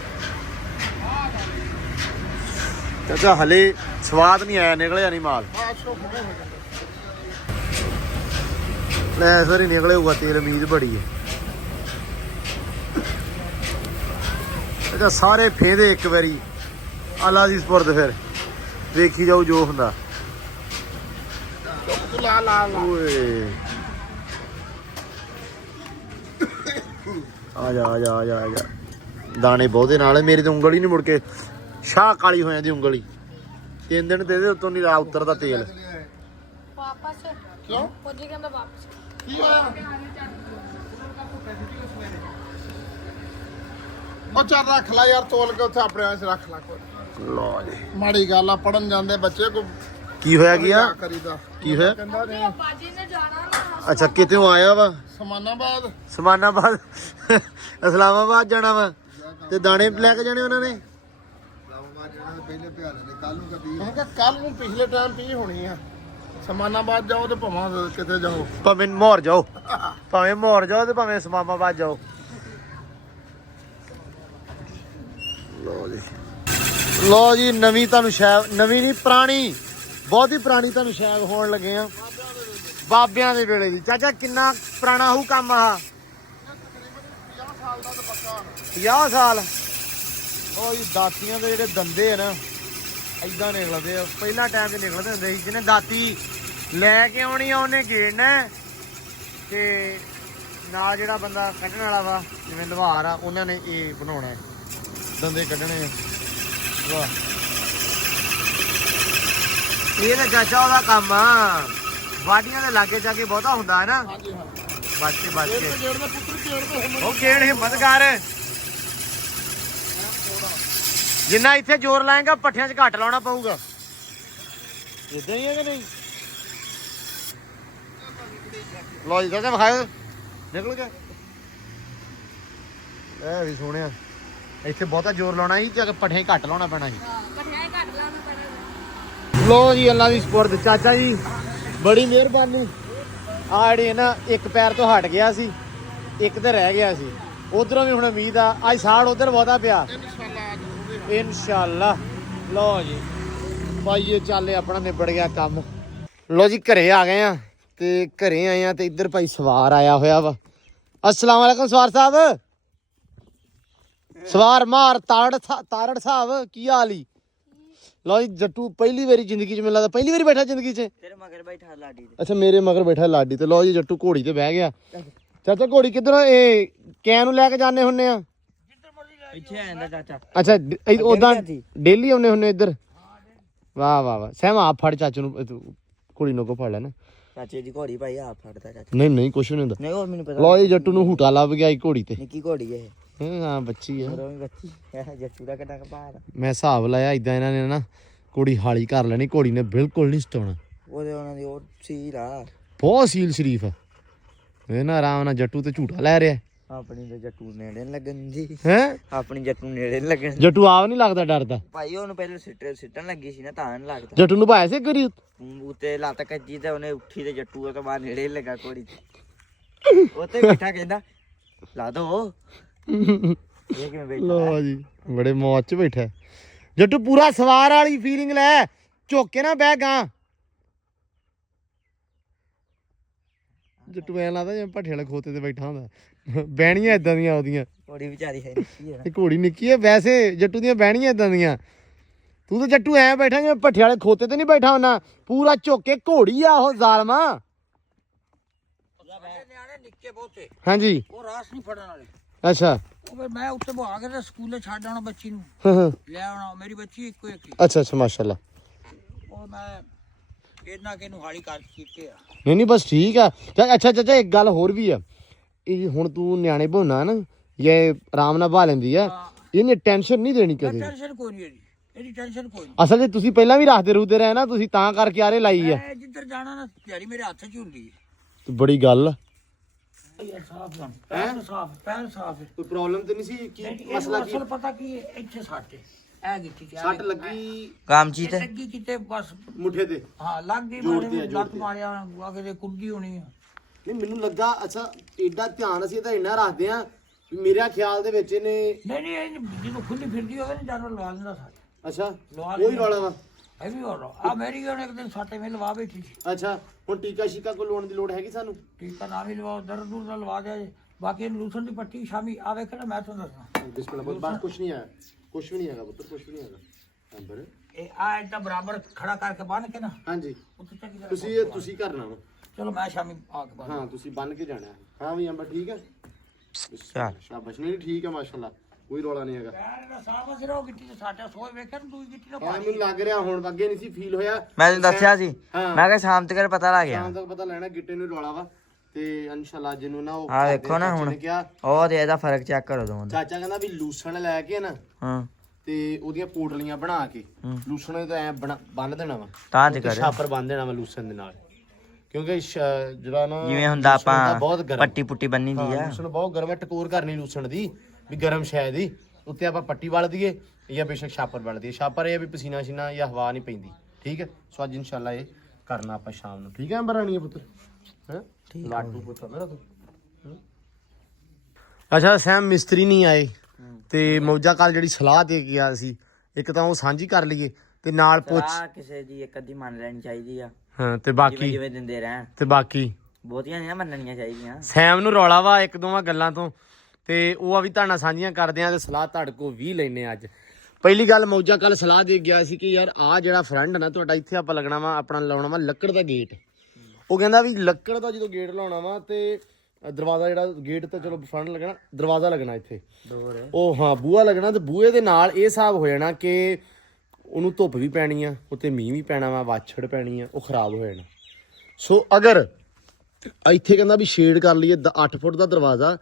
ਚਾਚਾ ਹਲੇ ਸਵਾਦ ਨਹੀਂ ਆਇਆ ਨਿਕਲਿਆ ਨਹੀਂ ਮਾਲ ਆਸੂ ਖੜੇ ਹੋ ਜਾਂਦਾ ਲੈ ਇਸ ਵਾਰੀ ਨਿਕਲੇ ਹੋਊਗਾ ਤੇਲ ਉਮੀਦ ਬੜੀ ਹੈ ਅੱਛਾ ਸਾਰੇ ਫੇਦੇ ਇੱਕ ਵਾਰੀ ਅੱਲਾ ਦੀ ਸਪੁਰਦ ਫਿਰ ਵੇਖੀ ਜਾਊ ਜੋ ਹੁੰਦਾ ਤੂੰ ਲਾ ਓਏ ਆ ਜਾ ਦਾਣੇ ਬਹੁਤੇ ਨਾਲ ਮੇਰੀ ਤਾਂ ਉਂਗਲ ਹੀ ਨਹੀਂ ਮੁੜ ਕੇ ਸ਼ਾਹ ਕਾਲੀ ਹੋ ਜਾਂਦੀ ਉਂਗਲੀ 3 ਦਿਨ ਦੇ ਦੇ ਉਤੋਂ ਨਹੀਂ ਰਾ ਉਤਰਦਾ ਤੇਲ वापस क्यों खोजी के अंदर वापस ਕੀ ਹੋਇਆ ਉਹ ਚੱਲ ਰੱਖ ਲੈ ਯਾਰ ਤੋਲ ਕੇ ਉੱਥੇ ਆਪਣੇ ਆਸ ਰੱਖ ਲੈ ਕੋਈ ਲੋ ਜੀ ਮਾੜੀ ਗੱਲ ਆ ਪੜਨ ਜਾਂਦੇ ਬੱਚੇ ਕੋ ਕੀ ਹੋਇਆ ਕੀ ਆ ਕਰੀਦਾ ਕੀ ਹੋਇਆ ਕਹਿੰਦਾ ਨੇ बाजी ने जाना ना ਅੱਛਾ ਕਿਤੇੋਂ ਆਇਆ ਵਾ ਸਮਾਨਾਬਾਦ ਸਮਾਨਾਬਾਦ ਇਸਲਾਮਾਬਾਦ ਜਾਣਾ ਵਾ ਤੇ ਦਾਣੇ ਲੈ ਕੇ ਜਾਣੇ ਉਹਨਾਂ ਨੇ ਮੈਂ ਕਿਹਾ ਕੱਲ ਨੂੰ ਪਿਛਲੇ ਟਾਈਮ ਪੀ ਹੋਣੀ ਆ ਸਮਾਨਾਬਾਦ ਜਾਓ ਤੇ ਭਾਵੇਂ ਕਿਤੇ ਜਾਓ ਭਾਵੇਂ ਮੋਹਰ ਜਾਓ ਭਾਵੇਂ ਮੋਹਰ ਜਾਓ ਤੇ ਭਾਵੇਂ ਇਸਲਾਮਾਬਾਦ ਜਾਓ ਲੋ ਜੀ ਨਵੀਂ ਤੁਹਾਨੂੰ ਸ਼ਾਇਦ ਨਵੀਂ ਨਹੀਂ ਪੁਰਾਣੀ ਬਹੁਤੀ ਪੁਰਾਣੀ ਤੁਹਾਨੂੰ ਸ਼ਾਇਦ ਹੋਣ ਲੱਗੇ ਆ ਬਾਬਿਆਂ ਦੇ ਵੇਲੇ ਦੀ ਚਾਚਾ ਕਿੰਨਾ ਪੁਰਾਣਾ ਹੋਊ ਕੰਮ ਆ 50 ਸਾਲ ਉਹ ਜੀ ਦਾਤੀਆਂ ਦੇ ਜਿਹੜੇ ਦੰਦੇ ਆ ਨਾ ਏਦਾਂ ਨਿਕਲਦੇ ਆ ਪਹਿਲਾਂ ਟਾਈਮ 'ਚ ਨਿਕਲਦੇ ਹੁੰਦੇ ਸੀ ਜਿਹਨੇ ਦਾਤੀ ਲੈ ਕੇ ਆਉਣੀ ਆ ਉਹਨੇ ਗੇੜਨਾ ਤੇ ਨਾਲ ਜਿਹੜਾ ਬੰਦਾ ਕੱਢਣ ਵਾਲਾ ਵਾ ਜਿਵੇਂ ਲੁਹਾਰ ਆ ਉਹਨਾਂ ਨੇ ਇਹ ਬਣਾਉਣਾ ਦੰਦੇ ਕੱਢਣੇ ਆ ਵਾਹ ਇਹ ਤਾਂ ਚਾਚਾ ਉਹਦਾ ਕੰਮ ਆ ਵਾਢੀਆਂ ਦੇ ਲਾਗੇ ਜਾ ਕੇ ਬਹੁਤਾ ਹੁੰਦਾ ਹੈ ਨਾ ਹਾਂਜੀ ਹਾਂ ਬਚ ਕੇ ਗੇੜ ਦਾ ਪੁੱਤਰ ਗੇੜ ਦੇ ਹਿੰਮਤ ਉਹ ਗੇੜ ਹਿੰਮਤ ਕਰ ਜਿੰਨਾ ਇੱਥੇ ਜ਼ੋਰ ਲਾਏਗਾ ਪੱਠਿਆਂ 'ਚ ਘੱਟ ਲਾਉਣਾ ਪਊਗਾ ਇਦਾਂ ਹੀ ਹੈ ਕਿ ਨਹੀਂ ਲੋ ਜੀ ਚਾਚਾ ਵਿਖਾਓ ਨਿਕਲ ਗਿਆ ਇਹ ਵੀ ਸੋਹਣਿਆ ਇੱਥੇ ਬਹੁਤਾ ਜ਼ੋਰ ਲਾਉਣਾ ਸੀ ਤੇ ਪੱਠਿਆਂ 'ਚ ਘੱਟ ਲਾਉਣਾ ਪੈਣਾ ਸੀ पठाए काट लाना पड़ेगा ਲੋ ਜੀ ਅੱਲਾ ਦੀ ਸਪੁਰਦ ਚਾਚਾ ਜੀ ਬੜੀ ਮਿਹਰਬਾਨੀ ਆ ਜਿਹੜੀ ਨਾ ਇੱਕ ਪੈਰ ਤੋਂ ਹਟ ਗਿਆ ਸੀ ਇੱਕ ਤੇ ਰਹਿ ਗਿਆ ਸੀ ਉਧਰੋਂ ਵੀ ਹੁਣ ਉਮੀਦ ਆ ਅੱਜ ਸਾਲ ਉਧਰ ਬਹੁਤਾ ਪਿਆ ਇਨਸ਼ਾਅੱਲਾ ਲੋ ਜੀ ਭਾਈ ਚੱਲੇ ਆਪਣਾ ਨਿਬੜ ਗਿਆ ਕੰਮ ਲੋ ਜੀ ਘਰੇ ਆ ਗਏ ਆ ਤੇ ਘਰੇ ਆਏ ਆ ਤੇ ਇੱਧਰ ਭਾਈ ਸਵਾਰ ਆਇਆ ਹੋਇਆ ਵਾ अस्सलाम वालेकुम ਸਵਾਰ ਸਾਹਿਬ ਸਵਾਰ ਮਾਰ ਤਾਰੜ ਸਾਹਿਬ ਕੀ ਹਾਲ ਈ ਲਓ ਜੀ ਜੱਟੂ ਪਹਿਲੀ ਵਾਰੀ ਜ਼ਿੰਦਗੀ 'ਚ ਮੈਨੂੰ ਲੱਗਦਾ ਪਹਿਲੀ ਵਾਰੀ ਬੈਠਾ ਜ਼ਿੰਦਗੀ 'ਚ ਤੇਰੇ ਮਗਰ ਬੈਠਾ ਲਾਡੀ ਤੇ ਅੱਛਾ ਮੇਰੇ ਮਗਰ ਬੈਠਾ ਲਾਡੀ ਤੇ ਲਓ ਜੀ ਜੱਟੂ ਘੋੜੀ ਤੇ ਬਹਿ ਗਿਆ ਚਾਚਾ ਘੋੜੀ ਕਿੱਧਰੋਂ ਇਹ ਕੈਨ ਨੂੰ ਲੈ ਕੇ ਜਾਂਦੇ ਹੁੰਨੇ ਆ ਇੱਥੇ ਆ ਜਾਂਦਾ ਚਾਚਾ ਅੱਛਾ ਉਦਾਂ ਡੇਲੀ ਆਉਨੇ ਹੁੰਨੇ ਇੱਧਰ ਵਾਹ ਵਾਹ ਵਾਹ ਸਹਿਮ ਆਪ ਫੜ ਚਾਚੂ ਨੂੰ ਘੋੜੀ ਨੂੰ ਕੋ ਫੜ ਲੈਣਾ ਚਾਚੇ ਦੀ ਘੋੜੀ ਭਾਈ ਆਪ ਫੜਦਾ ਚਾਚਾ ਨਹੀਂ ਨਹੀਂ ਕੁਛ ਨਹੀਂ ਹੁੰਦਾ ਨਹੀਂ ਉਹ ਮੈਨੂੰ ਪਤਾ ਲਓ ਜੀ ਜੱਟੂ ਨੂੰ ਹੂਟਾ ਲੱਭ ਗਿਆ ਘੋੜੀ ਤੇ ਨਿੱਕੀ ਘੋੜੀ ਇਹ ਹਾਂ ਬੱਚੀ ਆ ਰੋਵੀਂ ਬੱਚੀ ਇਹ ਜੱਟੂ ਦਾ ਕਿੰਨਾ ਕਪਾਰ ਮੈਂ ਹਿਸਾਬ ਲਾਇਆ ਇਦਾਂ ਇਹਨਾਂ ਨੇ ਨਾ ਘੋੜੀ ਹਾਲੀ ਕਰ ਲੈਣੀ ਘੋੜੀ ਨੇ ਬਿਲਕੁਲ ਨਹੀਂ ਸਟਾਉਣਾ ਉਹਦੇ ਉਹਨਾਂ ਦੀ ਉਹ ਸੀਲ ਆ ਬਹੁਤ ਸੀਲ ਸ਼ਰੀਫ ਆ ਇਹ ਨਾ ਆਰਾਮ ਨਾਲ ਜੱਟੂ ਤੇ ਝੂਟਾ ਲੈ ਰਿਹਾ ਆਪਣੀ ਤੇ ਜੱਟੂ ਨੇੜੇ ਨੀ ਲੱਗਣ ਦੀ ਹੈ ਆਪਣੀ ਜੱਟੂ ਨੇੜੇ ਨੀ ਲੱਗਣ ਜੱਟੂ ਆਪ ਨਹੀਂ ਲੱਗਦਾ ਡਰਦਾ ਭਾਈ ਉਹਨੂੰ ਪਹਿਲਾਂ ਸਿੱਟਣ ਲੱਗੀ ਸੀ ਨਾ ਤਾਂ ਨੀ ਲੱਗਦਾ ਜੱਟੂ ਨੂੰ ਭਾਇਆ ਸੀ ਕਰੀ ਉੱਤੇ ਲੱਤ ਕੱਜੀ ਤੇ ਉਹਨੇ ਉੱਠੀ ਤੇ ਜੱਟੂ ਉਹ ਤੋਂ ਬਾਅਦ ਨੇੜੇ ਨੀ ਲੱਗਾ ਘੋੜੀ ਤੇ ਉੱਤੇ ਬੈਠਾ ਕਹਿੰਦਾ ਲਾ ਦੋ ਇਹ ਕਿਵੇਂ ਬੈਠਾ ਲੋ ਜੀ ਬੜੇ ਮੌਜ ਚ ਬੈਠਾ ਜੱਟੂ ਪੂਰਾ ਸਵਾਰ ਵਾਲੀ ਫੀਲਿੰਗ ਲੈ ਝੁੱਕ ਕੇ ਨਾ ਬਹਿ ਗਾ ਜੱਟੂ ਐ ਲੱਗਦਾ ਜਿਵੇਂ ਭੱਠੇ ਵਾਲੇ ਖੋਤੇ ਤੇ ਬੈਠਾ ਹੁੰਦਾ ਬਹਿਣੀਆਂ ਇਦਾਂ ਦੀਆਂ ਉਹਦੀਆਂ ਘੋੜੀ ਵਿਚਾਰੀ ਹੈ ਨਿੱਕੀ ਹੈ ਨਾ ਇਹ ਘੋੜੀ ਨਿੱਕੀ ਐ ਵੈਸੇ ਜੱਟੂ ਦੀਆਂ ਬਹਿਣੀਆਂ ਇਦਾਂ ਦੀਆਂ ਤੂੰ ਤਾਂ ਜੱਟੂ ਐ ਬੈਠਾ ਜਿਵੇਂ ਭੱਠੇ ਵਾਲੇ ਖੋਤੇ ਤੇ ਨਹੀਂ ਬੈਠਾ ਹੁੰਦਾ ਪੂਰਾ ਝੁੱਕ ਕੇ ਘੋੜੀ ਆ ਉਹ ਜ਼ਾਲਮਾ ਨਿਆਣੇ ਨਿੱਕੇ ਬਹੁਤੇ ਹਾਂਜੀ ਉਹ ਰਾਸ ਨਹੀਂ ਫੜਨ ਵਾਲੇ ਅੱਛਾ ਉਹ ਫਿਰ ਮੈਂ ਉੱਤੇ ਬਹਾ ਕੇ ਤੇ ਸਕੂਲੇ ਛੱਡ ਆਉਣਾ ਬੱਚੀ ਨੂੰ ਹਾਂ ਹਾਂ ਲੈ ਆਉਣਾ ਮੇਰੀ ਬੱਚੀ ਇੱਕੋ ਇੱਕ ਹੀ। ਅੱਛਾ ਅੱਛਾ ਮਾਸ਼ਾਅੱਲਾ ਉਹ ਮੈਂ ਇਹਨਾਂ ਕਿ ਨੂੰ ਹਾਲੀ ਕਰ ਕੀਤੇ ਆ ਨਹੀਂ ਨਹੀਂ ਬਸ ਠੀਕ ਆ ਅੱਛਾ ਚਾਚਾ ਇੱਕ ਗੱਲ ਹੋਰ ਵੀ ਆ ਇਹ ਹੁਣ ਤੂੰ ਨਿਆਣੇ ਭੋਨਾ ਨਾ ਇਹ ਆਰਾਮ ਨਾਲ ਬਹਾ ਲੈਂਦੀ ਆ ਇਹਨੇ ਟੈਨਸ਼ਨ ਨਹੀਂ ਦੇਣੀ ਕਦੇ ਟੈਨਸ਼ਨ ਕੋਈ ਨਹੀਂ ਇਹਦੀ ਇਹਦੀ ਟੈਨਸ਼ਨ ਕੋਈ ਨਹੀਂ। ਅਸਲ 'ਚ ਤੁਸੀਂ ਪਹਿਲਾਂ ਵੀ ਰੱਖਦੇ ਰੁਦੇ ਰਹੇ ਨਾ, ਤੁਸੀਂ ਤਾਂ ਕਰਕੇ ਆਰੇ ਲਾਈ ਆ। ਮੈਂ ਜਿੱਧਰ ਜਾਣਾ ਨਾ ਤਿਆਰੀ ਮੇਰੇ ਹੱਥ 'ਚ ਹੀ ਹੁੰਦੀ ਹੈ। ਤੇ ਬੜੀ ਗੱਲ ਸਾਫ ਹੈ ਪੈਰ ਸਾਫ ਹੈ। ਕੋਈ ਪ੍ਰੋਬਲਮ ਤੇ ਨਹੀਂ ਸੀ ਇਹਨੂੰ ਅਸਲ ਪਤਾ ਕੀ ਹੈ, ਇੱਥੇ ਸੱਟ ਹੈ ਇਹ ਗਿੱਟੀ 'ਚ ਸੱਟ ਲੱਗੀ ਕਾਮਚੀ ਤੇ ਲੱਗੀ ਕਿਤੇ ਬਸ ਮੁੱਠੇ ਤੇ। ਹਾਂ ਲੱਗ ਗਈ ਮਾਰੇ ਲੱਤ ਮਾਰਿਆ ਅਗੇ ਦੇ ਕੁੱਡੀ ਹੋਣੀ ਆ। ਨਹੀਂ ਮੈਨੂੰ ਲੱਗਾ ਅੱਛਾ ਏਡਾ ਧਿਆਨ ਅਸੀਂ ਤਾਂ ਇੰਨਾ ਰੱਖਦੇ ਆ ਵੀ ਮੇਰੇ ਖਿਆਲ ਦੇ ਵਿੱਚ ਇਹਨੇ ਨਹੀਂ ਇਹ ਜਦੋਂ ਖੁੱਲੀ ਫਿਰਦੀ ਹੋਵੇ ਨਾ ਜਾਨਵਰ ਲਵਾ ਦਿੰਦਾ ਸਾਡੇ। ਅੱਛਾ ਲਵਾ ਉਹੀ ਵਾਲਾ ਵਾ। ਇਹ ਵੀ ਹੋ ਆ ਮੇਰੀ ਉਹਨੇ ਇੱਕ ਦਿਨ ਸਾਟੇ ਵਿੱਚ ਲਵਾ ਬੈਠੀ ਸੀ। ਅੱਛਾ ਹੁਣ ਟੀਕਾ ਸ਼ੀਕਾ ਕੋ ਲਾਉਣ ਦੀ ਲੋੜ ਹੈਗੀ ਸਾਨੂੰ? ਟੀਕਾ ਨਾ ਵੀ ਲਵਾਓ ਦਰਦ ਦੂਰ ਦਾ ਲਵਾ ਦਿਆ ਜੇ। ਬਾਕੀ ਇਹਨੂੰ ਲੂਸਣ ਦੀ ਪੱਟੀ ਸ਼ਾਮੀ ਆ ਵੇਖ ਨਾ ਮੈਂ ਤੁਹਾਨੂੰ ਦੱਸਣਾ। ਬਿਸਮਿਲ੍ਲਾ ਬਹੁਤ ਬਾਤ ਕੁਛ ਨਹੀਂ ਆਇਆ, ਕੁਛ ਵੀ ਨਹੀਂ ਹੈਗਾ ਪੁੱਤਰ, ਕੁਛ ਵੀ ਨਹੀਂ ਹੈਗਾ ਅੰਬਰ। ਇਹ ਆ ਏਦਾਂ ਬਰਾਬਰ ਖੜਾ ਕਰਕੇ ਬੰਨ ਕੇ ਨਾ ਹਾਂਜੀ ਉੱਥੇ ਚੱਕੀ ਦਾ ਤੁਸੀਂ ਕਰਨਾ ਵਾ। ਚਲੋ ਮੈਂ ਸ਼ਾਮੀ ਆ ਕੇ ਬੰਨ। ਹਾਂ ਤੁਸੀਂ ਬੰਨ ਕੇ ਜਾਣਾ। ਹਾਂ ਵੀ ਅੰਬਰ ਠੀਕ ਹੈ, ਸ਼ਾਬਾਸ਼। ਨਹੀਂ ਠੀਕ ਹੈ ਮਾਸ਼ਾਅੱਲਾ, ਕੋਈ ਰੌਲਾ ਨਹੀਂ ਹੈਗਾ। ਪੈਰ ਦਾ ਸਾਫ ਸਿਰੋ ਗਿੱਟੀ ਤੇ ਸਾਟਾ ਸੋਏ ਵੇਖਿਆ ਨਾ ਦੂਜੀ ਗਿੱਟੀ ਨਾ ਹਾਂ ਮੈਨੂੰ ਲੱਗ ਰਿਹਾ ਹੁਣ, ਅੱਗੇ ਨਹੀਂ ਸੀ ਫੀਲ ਹੋਇਆ। ਮੈਂ ਤੈਨੂੰ ਦੱਸਿਆ ਸੀ, ਹਾਂ। ਮੈਂ ਕਿਹਾ ਸ਼ਾਮ ਤੱਕ ਪਤਾ ਲੱਗ ਗਿਆ। ਸ਼ਾਮ ਤੱਕ ਪਤਾ ਲੈਣਾ ਗਿੱਟੇ ਨੂੰ ਰੌਲਾ ਵਾ ਤੇ ਇਨਸ਼ਾਅੱਲਾ ਜਿਹਨੂੰ ਨਾ ਉਹ ਆਹ ਵੇਖੋ ਨਾ ਹੁਣ ਕਿਹਾ ਉਹ ਤੇ ਇਹਦਾ ਫਰਕ ਚੈੱਕ ਕਰੋ ਦੋਵਾਂ ਦਾ। ਚਾਚਾ ਕਹਿੰਦਾ ਵੀ ਲੂਸਣ ਲੈ ਕੇ ਨਾ ਹਾਂ ਤੇ ਉਹਦੀਆਂ ਪੋਟਲੀਆਂ ਬਣਾ ਕੇ ਲੂਸਣ ਤਾਂ ਐ ਬੰਨ ਦੇਣਾ ਵਾ, ਤਾਂ ਚ ਕਰ ਛਾਪਰ ਬੰਨ ਦੇਣਾ ਵਾ ਲੂਸਣ ਦੇ ਨਾਲ, ਕਿਉਂਕਿ ਜਿਹੜਾ ਨਾ ਜਿਵੇਂ ਹੁੰਦਾ ਆਪਾਂ ਬਹੁਤ ਗਰਮ ਪੱਟੀ ਪੁੱਟੀ ਬੰਨੀ ਦੀ ਆ। ਲੂਸਣ ਬਹੁਤ ਗਰਮ ਹੈ, ਟਕੋਰ ਕਰਨੀ ਲੂਸਣ ਦੀ ਵੀ ਗਰਮ ਸ਼ਾਇਦ ਹੀ ਉੱਤੇ ਆਪਾਂ ਪੱਟੀ ਵਲ ਦਈਏ ਜਾਂ ਬੇਸ਼ੱਕ ਛਾਪਰ ਵਲ ਦਈਏ। ਛਾਪਰ ਇਹ ਵੀ ਪਸੀਨਾ ਸ਼ੀਨਾ ਜਾਂ ਹਵਾ ਨਹੀਂ ਪੈਂਦੀ। ਠੀਕ ਹੈ, ਸੋ ਅੱਜ ਇਨਸ਼ਾਅੱਲਾ ਇਹ ਕਰਨਾ ਆਪਾਂ ਸ਼ਾਮ ਨੂੰ। ਠੀਕ ਹੈ ਅੰਬਰਾਣੀ ਪੁੱਤਰ, ਹੈ ਲਾਟੂ ਪੁੱਤਰ ਮੇਰਾ ਤੂੰ। ਅੱਛਾ ਸੈਮ ਮਿਸਤਰੀ ਨਹੀਂ ਆਏ ਤੇ ਮੌਜਾ ਕੱਲ ਜਿਹੜੀ ਸਲਾਹ ਦੇ ਗਿਆ ਸੀ, ਇੱਕ ਤਾਂ ਉਹ ਸਾਂਝੀ ਕਰ ਲਈਏ ਤੇ ਨਾਲ ਪੁੱਛ ਕਿਸੇ ਦੀ ਇੱਕ ਅੱਧੀ ਮੰਨ ਲੈਣੀ ਚਾਹੀਦੀ ਆ। ਹਾਂ ਤੇ ਬਾਕੀ ਜਿਵੇਂ ਦਿੰਦੇ ਰਹਿਣ, ਤੇ ਬਾਕੀ ਬਹੁਤੀਆਂ ਨਹੀਂ ਮੰਨਣੀਆਂ ਚਾਹੀਦੀਆਂ। ਸੈਮ ਨੂੰ ਰੌਲਾ ਵਾ ਇੱਕ ਦੋਵਾਂ ਗੱਲਾਂ ਤੋਂ ਤੇ ਉਹ ਆ ਵੀ ਤੁਹਾਡਾ ਸਾਂਝੀਆਂ ਕਰਦੇ ਆ ਤੇ ਸਲਾਹ ਤੁਹਾਡੇ ਕੋ ਵੀ ਲੈਨੇ ਅੱਜ। ਪਹਿਲੀ ਗੱਲ ਮੌਜਾ ਕੱਲ ਸਲਾਹ ਦੇ ਗਿਆ ਸੀ ਕਿ ਯਾਰ ਆ ਜਿਹੜਾ ਫਰੰਟ ਨਾ ਤੁਹਾਡਾ ਇੱਥੇ ਆਪਾਂ ਲੱਗਣਾ ਵਾ, ਆਪਣਾ ਲਾਉਣਾ ਵਾ ਲੱਕੜ ਦਾ ਗੇਟ। ਉਹ ਕਹਿੰਦਾ ਵੀ ਲੱਕੜ ਦਾ ਜਦੋਂ ਗੇਟ ਲਾਉਣਾ ਵਾ ਤੇ ਦਰਵਾਜ਼ਾ ਜਿਹੜਾ ਗੇਟ ਤੇ ਚਲੋ ਫਰੰਟ ਲੱਗਣਾ, ਦਰਵਾਜ਼ਾ ਲੱਗਣਾ ਇੱਥੇ ਉਹ ਹਾਂ ਬੂਹਾ ਲੱਗਣਾ ਤੇ ਬੂਹੇ ਦੇ ਨਾਲ ਇਹ ਹਿਸਾਬ ਹੋ ਜਾਣਾ ਕਿ ਉਹਨੂੰ ਧੁੱਪ ਵੀ ਪੈਣੀ ਆ, ਉੱਤੇ ਮੀਂਹ ਵੀ ਪੈਣਾ ਵਾ, ਵਾਛੜ ਪੈਣੀ ਆ, ਉਹ ਖਰਾਬ ਹੋ ਜਾਣਾ। ਸੋ ਅਗਰ ਇੱਥੇ ਕਹਿੰਦਾ ਵੀ ਸ਼ੇਡ ਕਰ ਲਈਏ 8 ਫੁੱਟ ਦਾ ਦਰਵਾਜ਼ਾ,